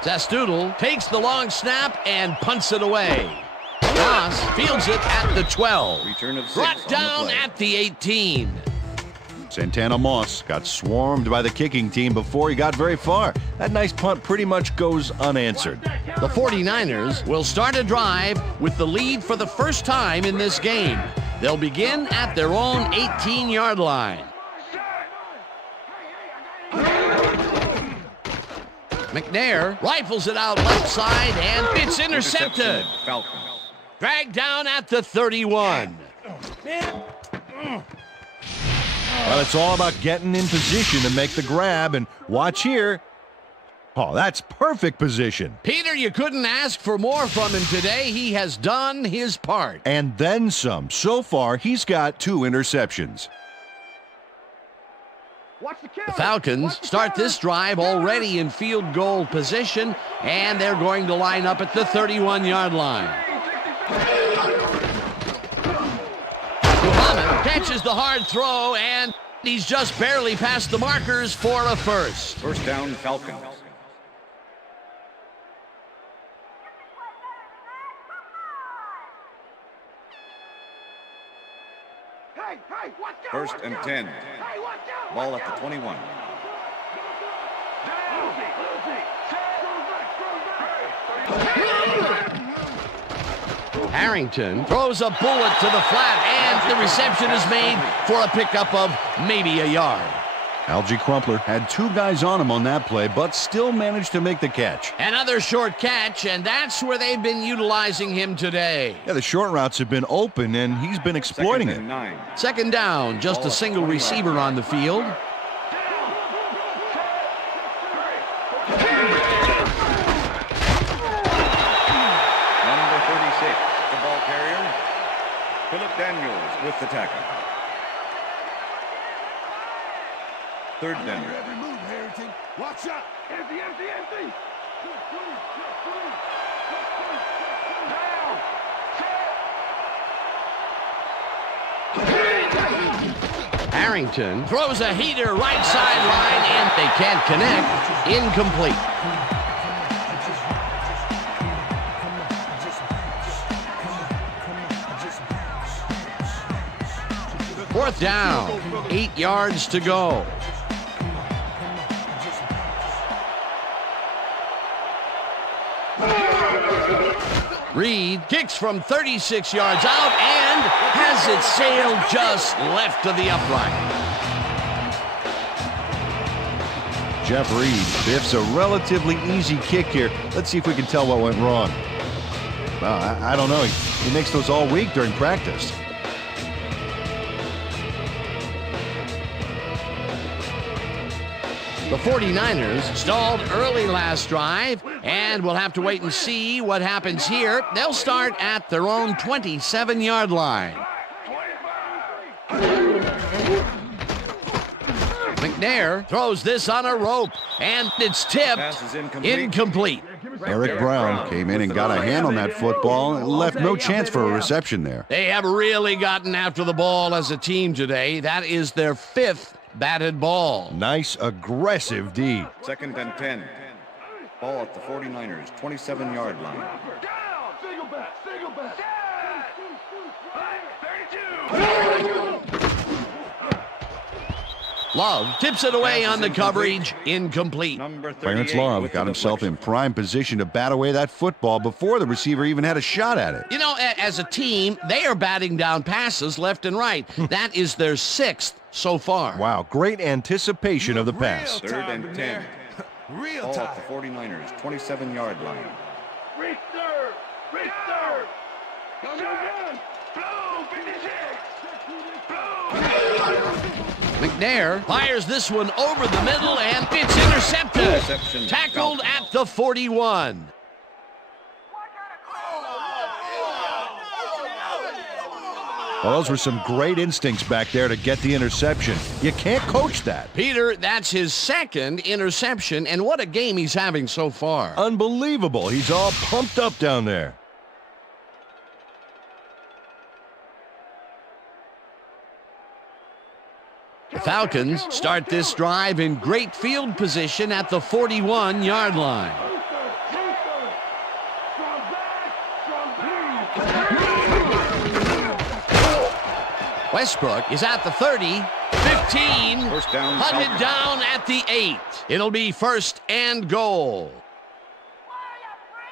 Zastoodle takes the long snap and punts it away. Ross fields it at the 12. Return of 6 Brought down at the 18. Santana Moss got swarmed by the kicking team before he got very far. That nice punt pretty much goes unanswered. The 49ers will start a drive with the lead for the first time in this game. They'll begin at their own 18-yard line. McNair rifles it out left side, and it's intercepted. Falcons. Dragged down at the 31. Well, it's all about getting in position to make the grab, and watch here. Oh, that's perfect position. Peter, you couldn't ask for more from him today. He has done his part. And then some. So far, he's got 2 interceptions. The Falcons start this drive already in field goal position, and they're going to line up at the 31-yard line. Muhammad catches the hard throw, and he's just barely past the markers for a first. First down, Falcons. First and 10. Ball at the 21. Harrington throws a bullet to the flat, and the reception is made for a pickup of maybe a yard. Algie Crumpler had 2 guys on him on that play, but still managed to make the catch. Another short catch, and that's where they've been utilizing him today. Yeah, the short routes have been open, and he's been exploiting it. 9. Second down, just a single receiver on the field. Number 36, the ball carrier. Philip Daniels with the tackle. Third down. Every move, Harrington. Watch out. Empty, empty, empty. Harrington throws a heater right sideline, and they can't connect. Incomplete. 4th down, 8 yards to go. Reed kicks from 36 yards out and has it sailed just left of the upright. Jeff Reed biffs a relatively easy kick here. Let's see if we can tell what went wrong. Well, I don't know. He makes those all week during practice. The 49ers stalled early last drive, and we'll have to wait and see what happens here. They'll start at their own 27-yard line. McNair throws this on a rope, and it's tipped. Incomplete. Eric Brown came in and got a hand on that football and left no chance for a reception there. They have really gotten after the ball as a team today. That is their 5th batted ball. Nice aggressive D. 2nd and 10. Ball at the 49ers, 27-yard line. Love tips it away on the coverage. Incomplete. Clarence Love got himself in prime position to bat away that football before the receiver even had a shot at it. You know, as a team, they are batting down passes left and right. That is their 6th so far. Wow, great anticipation of the pass. 3rd and 10. Ball at the 49ers, 27-yard line. Return! Come again! Blow! Finish it! McNair fires this one over the middle, and it's intercepted. Tackled at the 41. Well, those were some great instincts back there to get the interception. You can't coach that. Peter, that's his 2nd interception, and what a game he's having so far. Unbelievable. He's all pumped up down there. The Falcons start this drive in great field position at the 41-yard line. Westbrook is at the 30, 15, First down, hunted down at the 8. It'll be 1st and goal.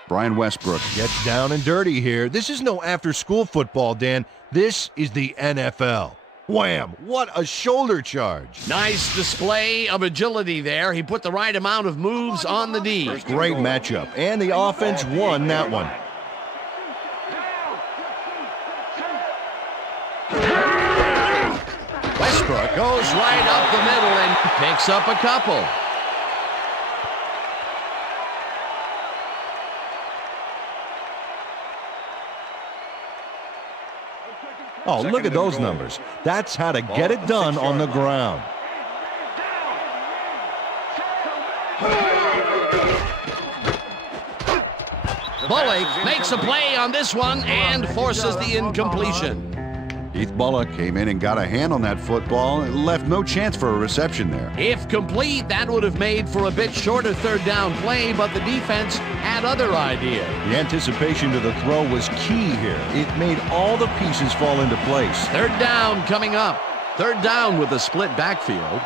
Brian Westbrook Gets down and dirty here. This is no after-school football, Dan. This is the NFL. Wham! What a shoulder charge. Nice display of agility there. He put the right amount of moves on the D. Great matchup, and the offense won that one. Westbrook goes right up the middle and picks up a couple. Oh, look at those numbers. That's how to get it done on the ground. Bullock makes a play on this one and forces the incompletion. Keith Bullock came in and got a hand on that football and left no chance for a reception there. If complete, that would have made for a bit shorter 3rd down play, but the defense had other ideas. The anticipation to the throw was key here. It made all the pieces fall into place. 3rd down coming up. 3rd down with a split backfield.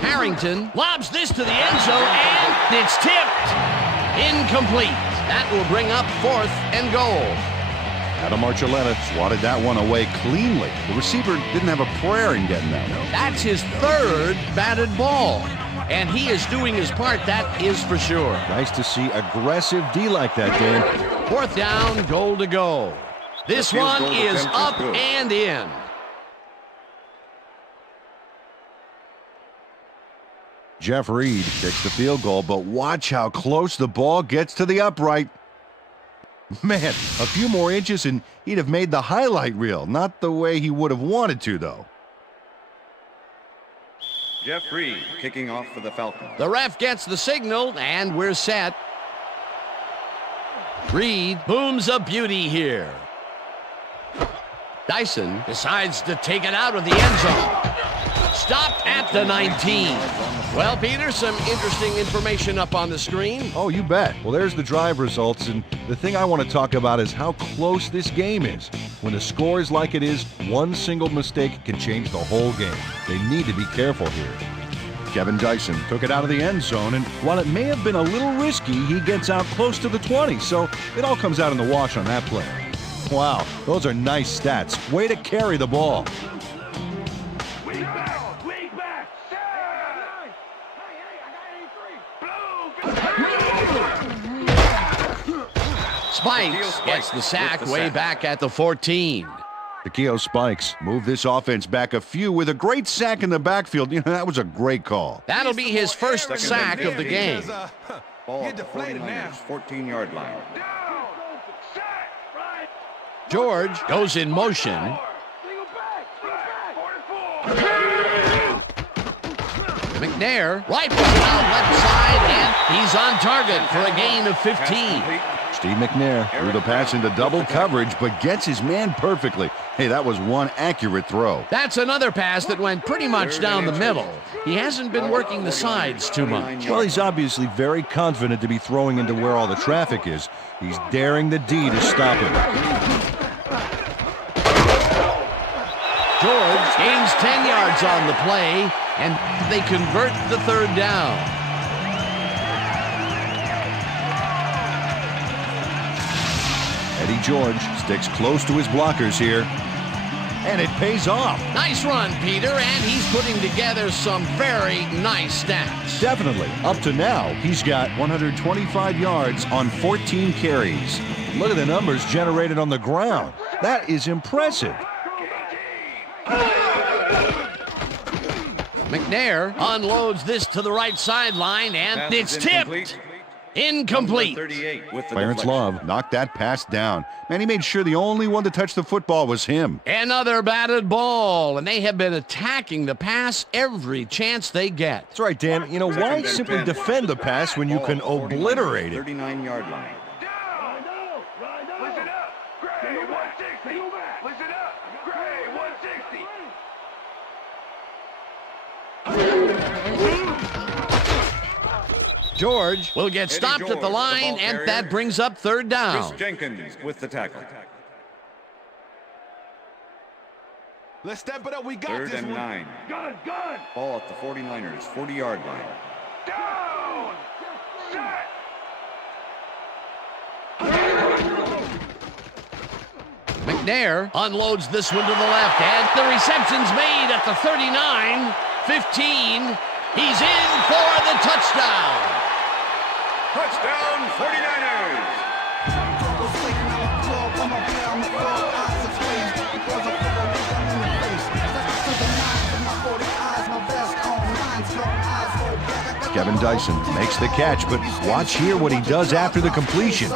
Harrington lobs this to the end zone, and it's tipped. Incomplete. That will bring up 4th and goal. Adam Archuleta swatted that one away cleanly. The receiver didn't have a prayer in getting that one. That's his 3rd batted ball, and he is doing his part, that is for sure. Nice to see aggressive D like that, Dan. 4th down, goal to go. This one is up and in. Jeff Reed kicks the field goal, but watch how close the ball gets to the upright. Man, a few more inches and he'd have made the highlight reel. Not the way he would have wanted to, though. Jeff Reed kicking off for the Falcons. The ref gets the signal, and we're set. Reed booms a beauty here. Dyson decides to take it out of the end zone. Stopped at the 19. Well, Peter, some interesting information up on the screen. Oh, you bet. Well, there's the drive results, and the thing I want to talk about is how close this game is. When the score is like it is, one single mistake can change the whole game. They need to be careful here. Kevin Dyson took it out of the end zone, and while it may have been a little risky, he gets out close to the 20, so it all comes out in the wash on that play. Wow, those are nice stats. Way to carry the ball. Spikes gets the sack way back at the 14. Takeo Spikes moved this offense back a few with a great sack in the backfield. You know, that was a great call. That'll be his first sack of the game. Ball at the 49ers, 14-yard line. George goes in motion. McNair rifles it out left side, and he's on target for a gain of 15. Steve McNair threw the pass into double coverage, but gets his man perfectly. Hey, that was one accurate throw. That's another pass that went pretty much down the middle. He hasn't been working the sides too much. Well, he's obviously very confident to be throwing into where all the traffic is. He's daring the D to stop him. George gains 10 yards on the play, and they convert the third down. Eddie George sticks close to his blockers here, and it pays off. Nice run, Peter, and he's putting together some very nice stats. Definitely. Up to now, he's got 125 yards on 14 carries. Look at the numbers generated on the ground. That is impressive. McNair unloads this to the right sideline, and it's tipped. Incomplete. Clarence Love knocked that pass down. Man, he made sure the only one to touch the football was him. Another batted ball, and they have been attacking the pass every chance they get. That's right, Dan. You know, why simply defend the pass when you can obliterate it? 39-yard line. Listen up, Gray 160. Listen up, Gray 160. George will get stopped at the line, and that brings up third down. Chris Jenkins with the tackle. Let's step it up. We got Third this and one. 9. Gun. Ball at the 49ers, 40-yard line. Down. Set. McNair unloads this one to the left, and the reception's made at the 39, 15. He's in for the touchdown. Touchdown, 49ers! Kevin Dyson makes the catch, but watch here what he does after the completion.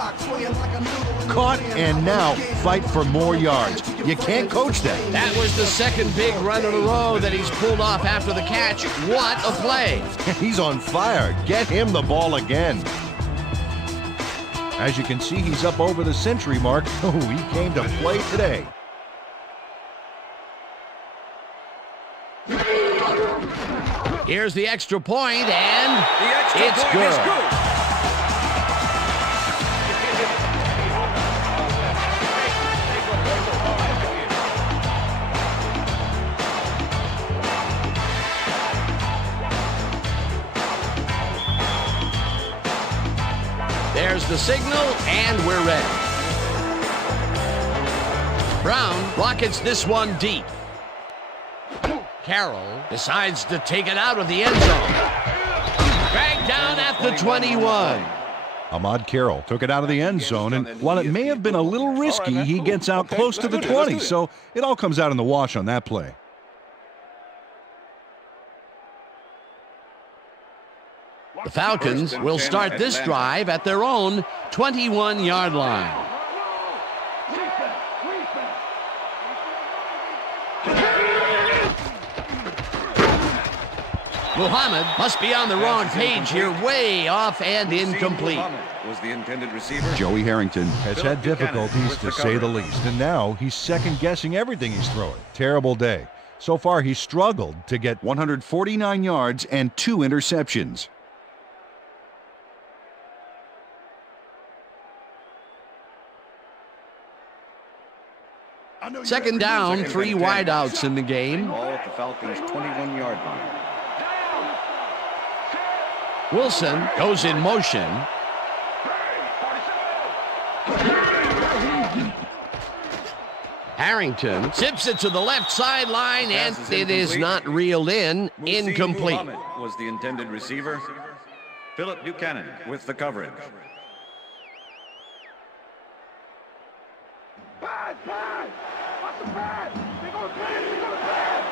Caught, and now fight for more yards. You can't coach that. That was the second big run in a row that he's pulled off after the catch. What a play. He's on fire. Get him the ball again. As you can see, he's up over the century mark. Oh, he came to play today. Here's the extra point, and The extra it's point good. is good. There's the signal, and we're ready. Brown rockets this one deep. Carroll decides to take it out of the end zone. Dragged down at the 21. Ahmad Carroll took it out of the end zone, and while it may have been a little risky, he gets out close to the 20, so it all comes out in the wash on that play. The Falcons will start this drive at their own 21-yard line. Muhammad must be on the wrong page here, way off and incomplete. Was the intended receiver. Joey Harrington has had difficulties, to say the least, and now he's second-guessing everything he's throwing. Terrible day. So far, he's struggled to get 149 yards and 2 interceptions. Second down, 3 wideouts in the game. Ball at the Falcons' 21-yard line. Wilson goes in motion. Harrington zips it to the left sideline, and it is not reeled in. Incomplete. Muhammad was the intended receiver. Philip Buchanan with the coverage. Pass, pass! Watch the pass! They're gonna pass! They're gonna pass!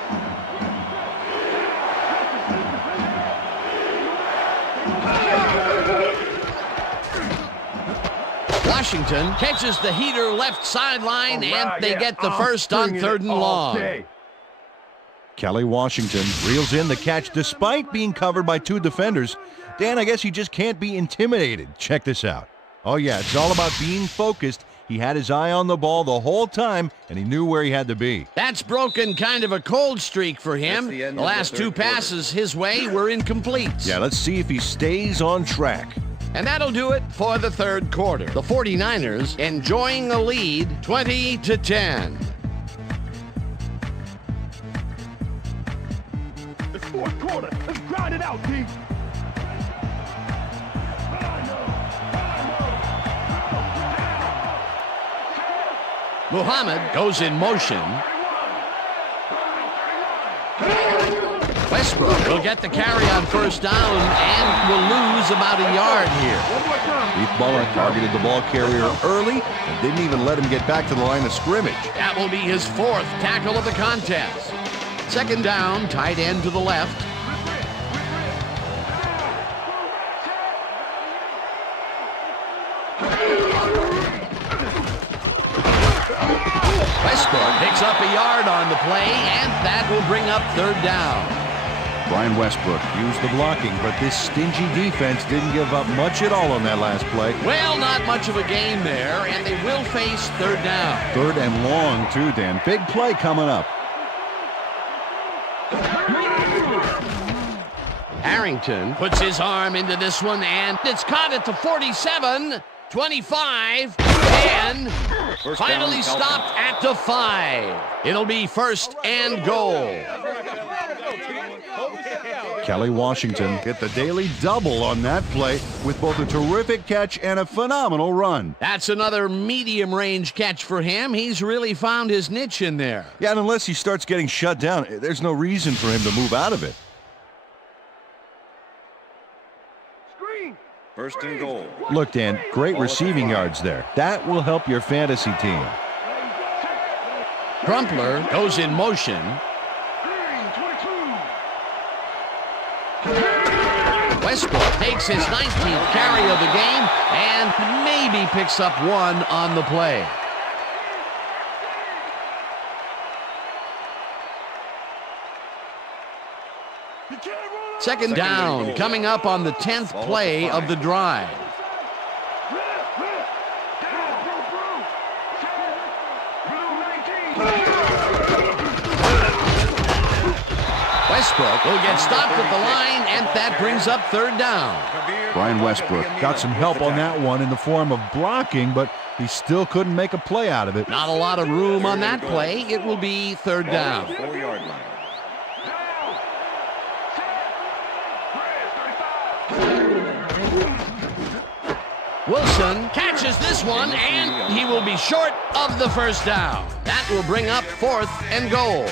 Washington catches the heater left sideline, and they get the first on 3rd and long. Kelly Washington reels in the catch despite being covered by 2 defenders. Dan, I guess he just can't be intimidated. Check this out. Oh yeah, it's all about being focused. He had his eye on the ball the whole time, and he knew where he had to be. That's broken kind of a cold streak for him. The last 2 passes his way were incomplete. Yeah, let's see if he stays on track. And that'll do it for the 3rd quarter. The 49ers enjoying a lead, 20-10. It's 4th quarter. Let's grind it out, D. Muhammad goes in motion. Westbrook will get the carry on 1st down and will lose about a yard here. Heath Bullock targeted the ball carrier early and didn't even let him get back to the line of scrimmage. That will be his 4th tackle of the contest. 2nd down, tight end to the left. Westbrook picks up a yard on the play, and that will bring up 3rd down. Brian Westbrook used the blocking, but this stingy defense didn't give up much at all on that last play. Well, not much of a game there, and they will face 3rd down. 3rd and long, too, Dan. Big play coming up. Harrington puts his arm into this one, and it's caught at the 47, 25, and finally stopped at the 5. It'll be 1st and goal. Kelly Washington hit the daily double on that play with both a terrific catch and a phenomenal run. That's another medium-range catch for him. He's really found his niche in there. Yeah, and unless he starts getting shut down, there's no reason for him to move out of it. 1st and goal. Look, Dan, great receiving yards there. That will help your fantasy team. Crumpler goes in motion. Westbrook takes his 19th carry of the game and maybe picks up 1 on the play. Second down, coming up on the 10th play of the drive. Westbrook will get stopped at the line, and that brings up 3rd down. Brian Westbrook got some help on that one in the form of blocking, but he still couldn't make a play out of it. Not a lot of room on that play. It will be 3rd down. 4-yard line. Wilson catches this one, and he will be short of the 1st down. That will bring up 4th and goal.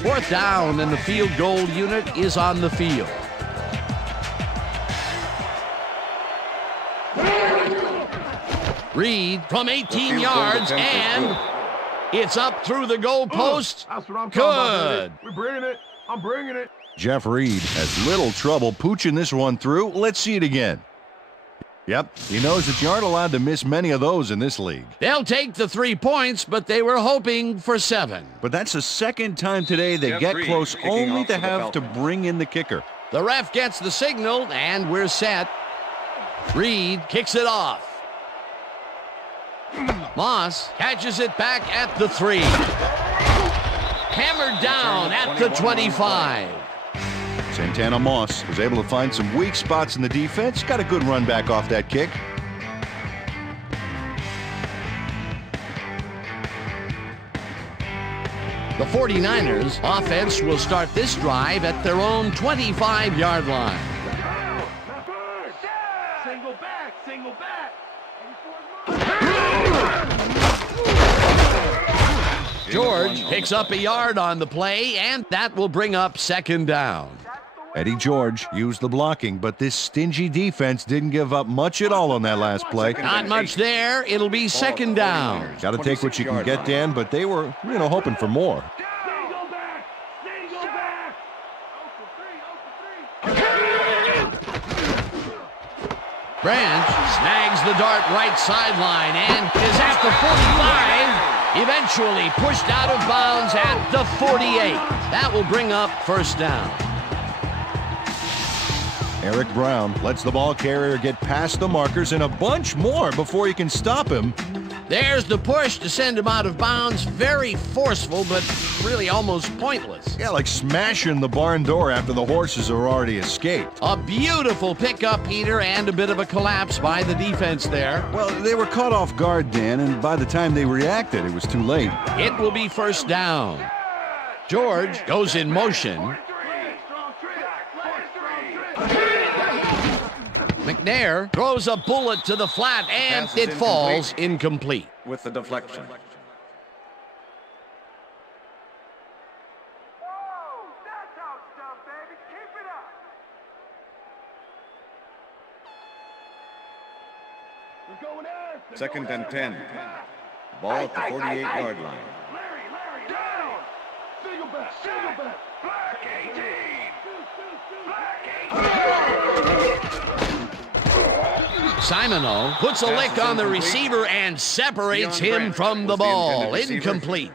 4th down, and the field goal unit is on the field. Reed from 18 yards, and it's up through the goalpost. That's what I'm talking Good. about. We're bringing it. I'm bringing it. Jeff Reed has little trouble pooching this one through. Let's see it again. Yep, he knows that you aren't allowed to miss many of those in this league. They'll take the 3 points, but they were hoping for 7. But that's the 2nd time today they Jeff get Reed close kicking only off to for the have to Falcons. bring in the kicker. The ref gets the signal, and we're set. Reed kicks it off. Moss catches it back at the 3. Hammered down at the 25. Santana Moss was able to find some weak spots in the defense. Got a good run back off that kick. The 49ers offense will start this drive at their own 25-yard line. Single back, single back. George picks up a yard on the play, and that will bring up 2nd down. Eddie George used the blocking, but this stingy defense didn't give up much at all on that last play. Not much there. It'll be 2nd down. Got to take what you can get, Dan, but they were, hoping for more. Single back, single back. Branch snags the dart right sideline and is at the 45. Eventually pushed out of bounds at the 48. That will bring up 1st down. Eric Brown lets the ball carrier get past the markers and a bunch more before he can stop him. There's the push to send him out of bounds. Very forceful, but really almost pointless. Yeah, like smashing the barn door after the horses have already escaped. A beautiful pickup, Peter, and a bit of a collapse by the defense there. Well, they were caught off guard, Dan, and by the time they reacted, it was too late. It will be 1st down. George goes in motion. McNair throws a bullet to the flat, and it falls incomplete. With the deflection. That's how it's done, baby. Keep it up. We're going in. 2nd and 10. Ball at the 48-yard line. Larry, down. Single back, single back. Black 18. Black 18. Simoneau puts a lick on the receiver and separates him from the ball. Incomplete.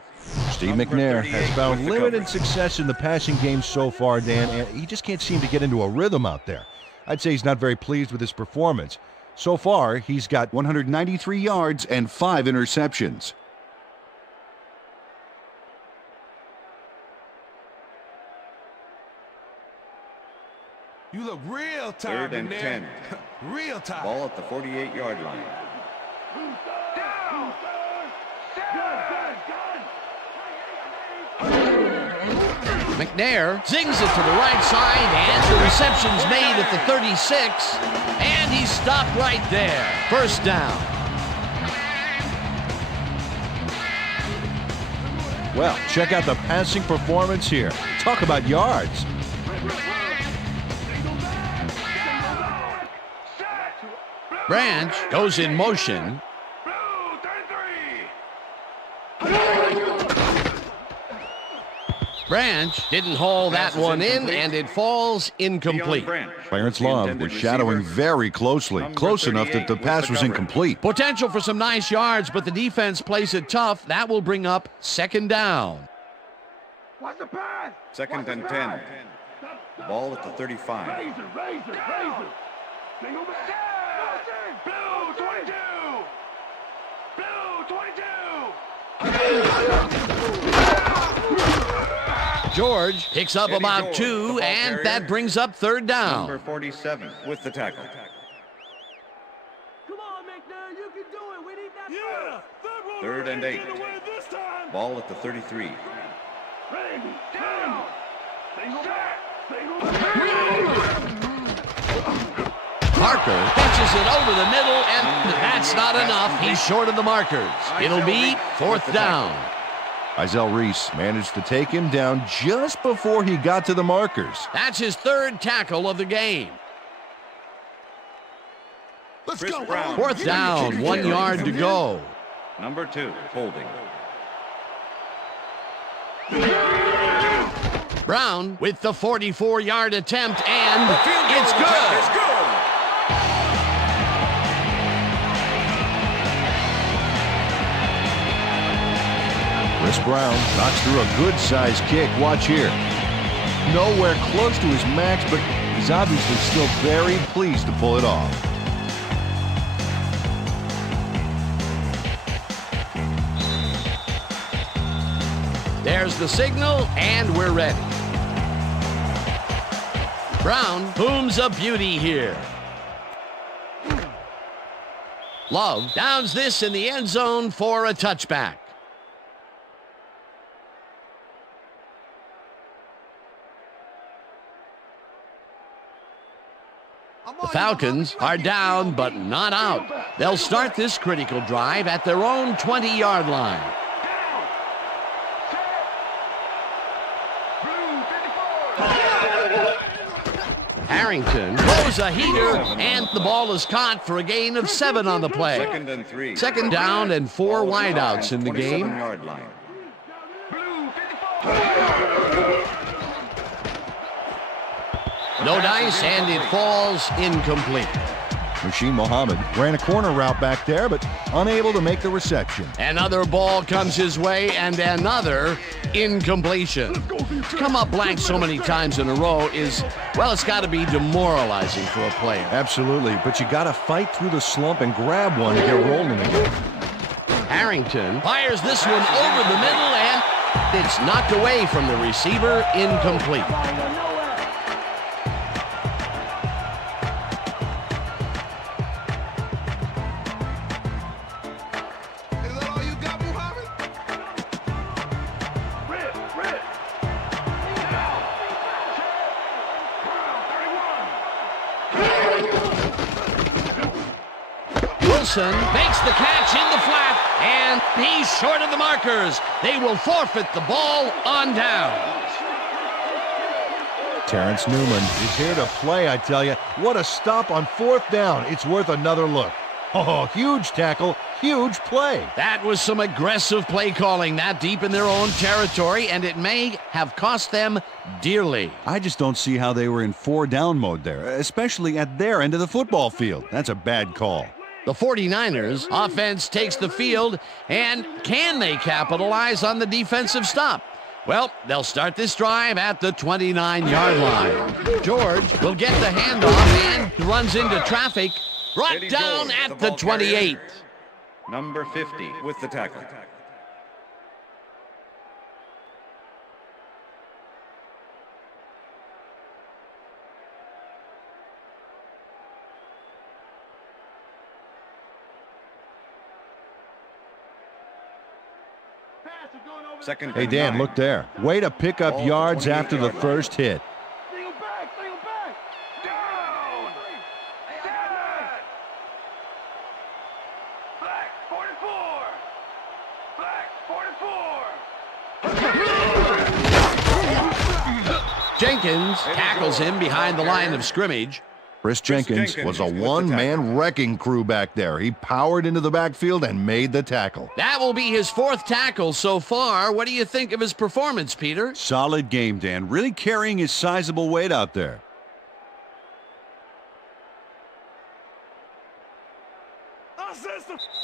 Steve McNair has found limited success in the passing game so far, Dan, and he just can't seem to get into a rhythm out there. I'd say he's not very pleased with his performance. So far, he's got 193 yards and 5 interceptions. You look real tired. 3rd and 10. Real tired. Ball at the 48-yard line. Down. McNair zings it to the right side, and the reception's made at the 36, and he's stopped right there. 1st down. Well, check out the passing performance here. Talk about yards. Branch goes in motion. Branch didn't haul that one in, and it falls incomplete. Clarence Love was shadowing very closely, close enough that the pass was incomplete. Potential for some nice yards, but the defense plays it tough. That will bring up 2nd down. What's the pass? 2nd and 10. Ball at the 35. Razor. Single back. Blue 22. Blue 22. George picks up about 2, and that brings up 3rd down. Number 47 with the tackle. Come on, McNair, you can do it. We need that. Yeah. 3rd and 8. Ball at the 33. Randy, down. Single back. Parker pitches it over the middle, and that's not enough. He's short of the markers. It'll be 4th down. Izell Reese managed to take him down just before he got to the markers. That's his 3rd tackle of the game. Let's go. Brown. 4th down, 1 yard to go. Number 2, holding. Brown with the 44-yard attempt, and it's good. Chris Brown knocks through a good-sized kick. Watch here. Nowhere close to his max, but he's obviously still very pleased to pull it off. There's the signal, and we're ready. Brown booms a beauty here. Love downs this in the end zone for a touchback. The Falcons are down, but not out. They'll start this critical drive at their own 20-yard line. Harrington throws a heater, and the ball is caught for a gain of 7 on the play. 2nd and 3. Second down and 4 wideouts in the game. 27-yard line. No dice, and it falls incomplete. Rasheed Mohammed ran a corner route back there, but unable to make the reception. Another ball comes his way, and another incompletion. To come up blank so many times in a row is, well, it's got to be demoralizing for a player. Absolutely, but you got to fight through the slump and grab one to get rolling again. Harrington fires this one over the middle, and it's knocked away from the receiver, incomplete. Wilson makes the catch in the flat, and he's short of the markers. They will forfeit the ball on down. Terrence Newman is here to play, I tell you. What a stop on 4th down. It's worth another look. Oh, huge tackle, huge play. That was some aggressive play calling that deep in their own territory, and it may have cost them dearly. I just don't see how they were in 4-down mode there, especially at their end of the football field. That's a bad call. The 49ers offense takes the field, and can they capitalize on the defensive stop? Well, they'll start this drive at the 29-yard line. George will get the handoff and runs into traffic, brought down at the 28. Number 50 with the tackle. Hey, Dan, look there. Way to pick up yards after the first hit. Single back, single back. Down. Black 44. Black 44. Jenkins tackles him behind the line of scrimmage. Chris Jenkins was a one-man wrecking crew back there. He powered into the backfield and made the tackle. That will be his 4th tackle so far. What do you think of his performance, Peter? Solid game, Dan. Really carrying his sizable weight out there.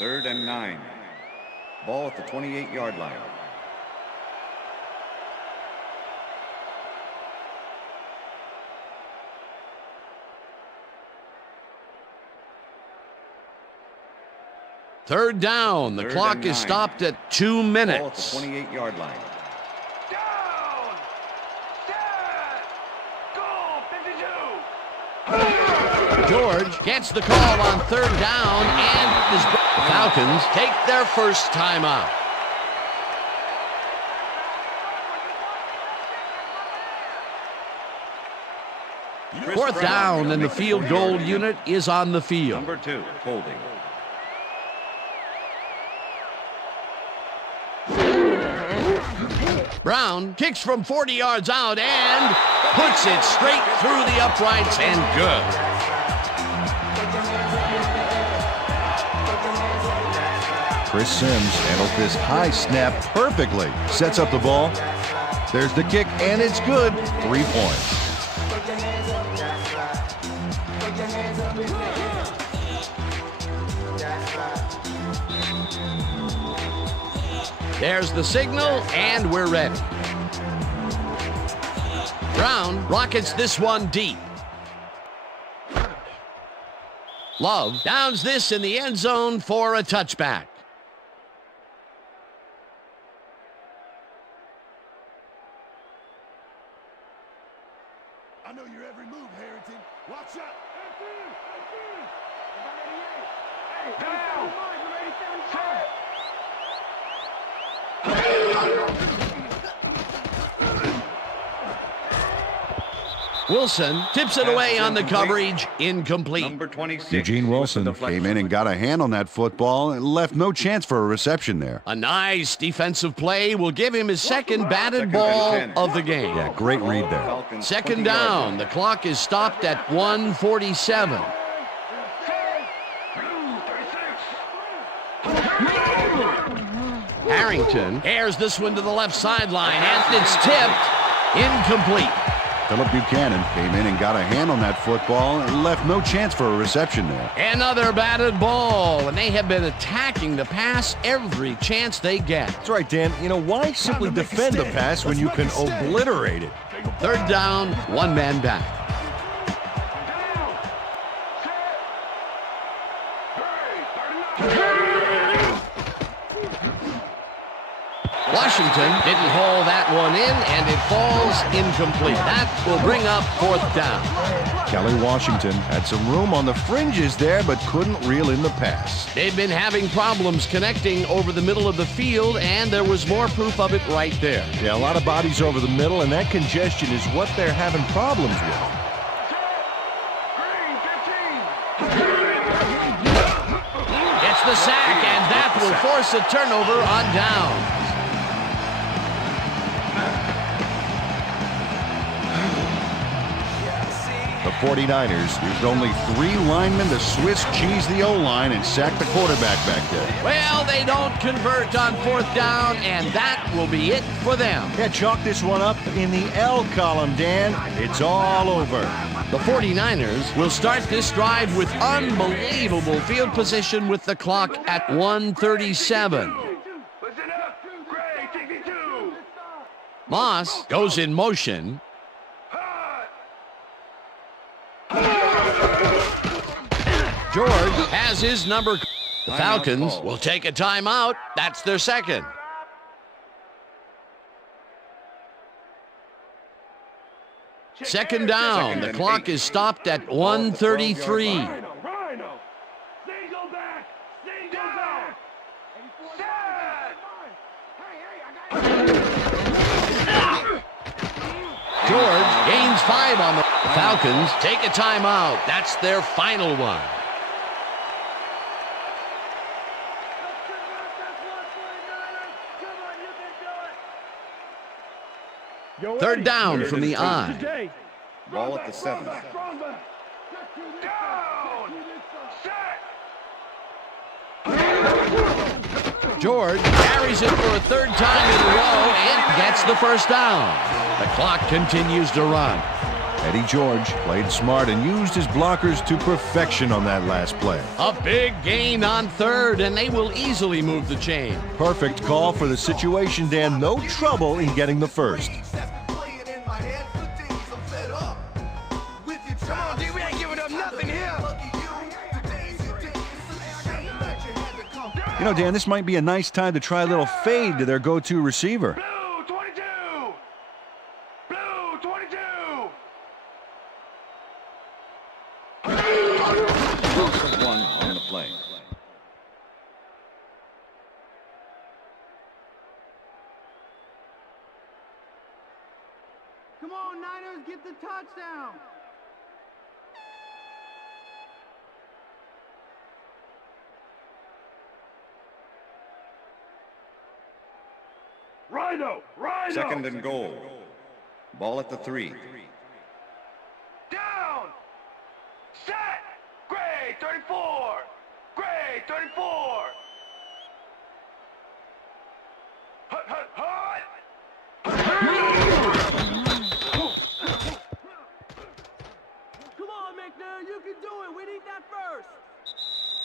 Third and 9. Ball at the 28-yard line. Third down. The clock is stopped at 2 minutes. Ball at the 28-yard line. Down. Set. Goal 52. George gets the call on 3rd down, and the Falcons take their first timeout. Fourth down, and the field goal unit is on the field. Number 2, holding. Brown kicks from 40 yards out and puts it straight through the uprights, and good. Chris Sims handles this high snap perfectly. Sets up the ball. There's the kick, and it's good. 3 points. There's the signal, and we're ready. Brown rockets this one deep. Love downs this in the end zone for a touchback. Wilson tips it away on the coverage. Incomplete. Number 26. Eugene Wilson came in and got a hand on that football and left no chance for a reception there. A nice defensive play will give him his second batted ball of the game. Yeah, great read there. Falcons, Second 20 yards. down. The clock is stopped at 1:47. Harrington airs this one to the left sideline, and it's tipped. Incomplete. Philip Buchanan came in and got a hand on that football and left no chance for a reception there. Another batted ball, and they have been attacking the pass every chance they get. That's right, Dan. You know, why simply defend the pass when you can obliterate it? Third down, one man back. Washington didn't haul that one in, and it falls incomplete. That will bring up fourth down. Kelly Washington had some room on the fringes there, but couldn't reel in the pass. They've been having problems connecting over the middle of the field, and there was more proof of it right there. Yeah, a lot of bodies over the middle, and that congestion is what they're having problems with. It's the sack, and that will force a turnover on down. The 49ers used only 3 linemen to Swiss cheese the O-line and sack the quarterback back there. Well, they don't convert on fourth down, and that will be it for them. Yeah, chalk this one up in the L column, Dan. It's all over. The 49ers will start this drive with unbelievable field position with the clock at 1:37. Moss goes in motion. George has his number. The Falcons will take a timeout. That's their second. Second down. The clock is stopped at 1:33. Rhino. Single back. Single back. Set. George gains 5 on the Falcons. Take a timeout. That's their final one. Third down from the I. Ball at the 7. Down. Set. George carries it for a third time in a row and gets the first down. The clock continues to run. Eddie George played smart and used his blockers to perfection on that last play. A big gain on third, and they will easily move the chain. Perfect call for the situation, Dan. No trouble in getting the first. You know, Dan, this might be a nice time to try a little fade to their go-to receiver. Blue 22. Blue 22. Loss of 1 on the play. Come on, Niners, get the touchdown. Rhino! Rhino! Second and goal. Ball at the 3. Down! Set! Gray 34! Gray 34! Hut, hut, hut! Come on, McNair, you can do it. We need that first.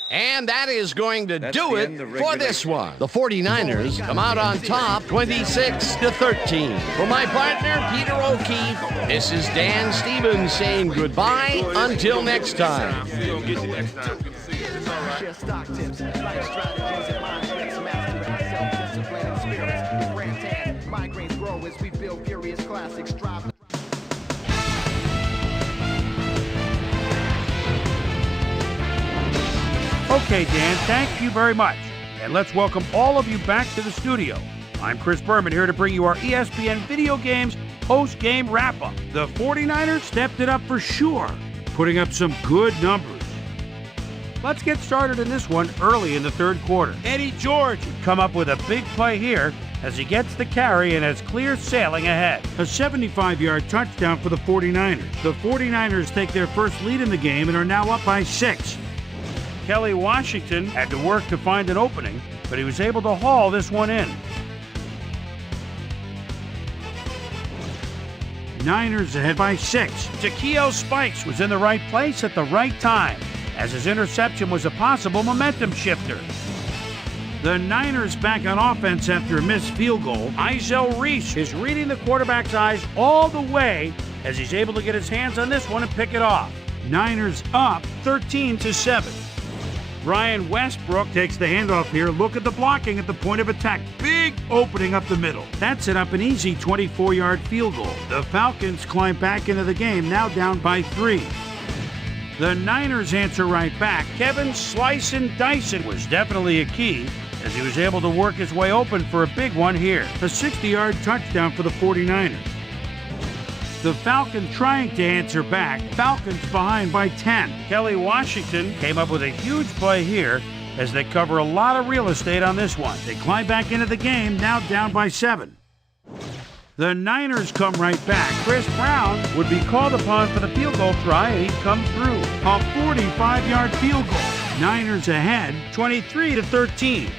And that is going to do the it end of for this regulation. one. The 49ers come out on top 26-13. For my partner, Peter O'Keefe, this is Dan Stevens saying goodbye until next time. We'll get you next time. Good to see you. It's all right. Share stock tips, life strategies, and mindsets, master self-discipline and spirits. Brand tan, migraines grow as we build furious classics. Drive. Okay, Dan, thank you very much. And let's welcome all of you back to the studio. I'm Chris Berman here to bring you our ESPN Video Games post-game wrap-up. The 49ers stepped it up for sure, putting up some good numbers. Let's get started in this one early in the third quarter. Eddie George would come up with a big play here as he gets the carry and has clear sailing ahead. A 75-yard touchdown for the 49ers. The 49ers take their first lead in the game and are now up by 6. Kelly Washington had to work to find an opening, but he was able to haul this one in. Niners ahead by 6. Takeo Spikes was in the right place at the right time, as his interception was a possible momentum shifter. The Niners back on offense after a missed field goal. Izell Reese is reading the quarterback's eyes all the way as he's able to get his hands on this one and pick it off. Niners up 13-7. Brian Westbrook takes the handoff here. Look at the blocking at the point of attack. Big opening up the middle. That set up an easy 24-yard field goal. The Falcons climb back into the game, now down by 3. The Niners answer right back. Kevin Slice and Dyson was definitely a key as he was able to work his way open for a big one here. A 60-yard touchdown for the 49ers. The Falcons trying to answer back. Falcons behind by 10. Kelly Washington came up with a huge play here as they cover a lot of real estate on this one. They climb back into the game, now down by 7. The Niners come right back. Chris Brown would be called upon for the field goal try, and he'd come through. A 45-yard field goal. Niners ahead, 23-13.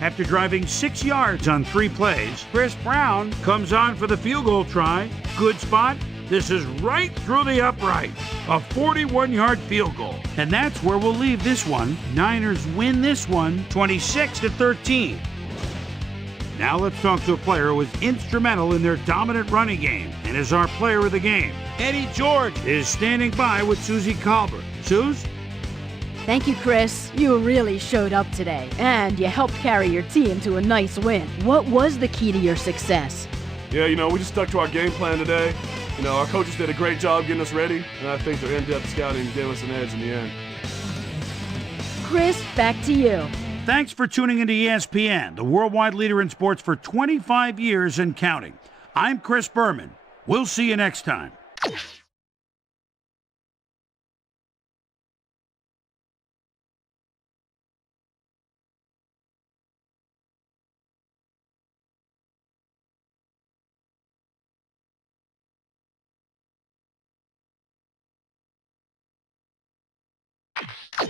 After driving 6 yards on 3 plays, Chris Brown comes on for the field goal try. Good spot. This is right through the upright. A 41-yard field goal. And that's where we'll leave this one. Niners win this one, 26-13. Now let's talk to a player who was instrumental in their dominant running game and is our player of the game. Eddie George is standing by with Susie Colbert. Suze? Thank you, Chris. You really showed up today, and you helped carry your team to a nice win. What was the key to your success? Yeah, we just stuck to our game plan today. Our coaches did a great job getting us ready, and I think their in-depth scouting gave us an edge in the end. Chris, back to you. Thanks for tuning into ESPN, the worldwide leader in sports for 25 years and counting. I'm Chris Berman. We'll see you next time. you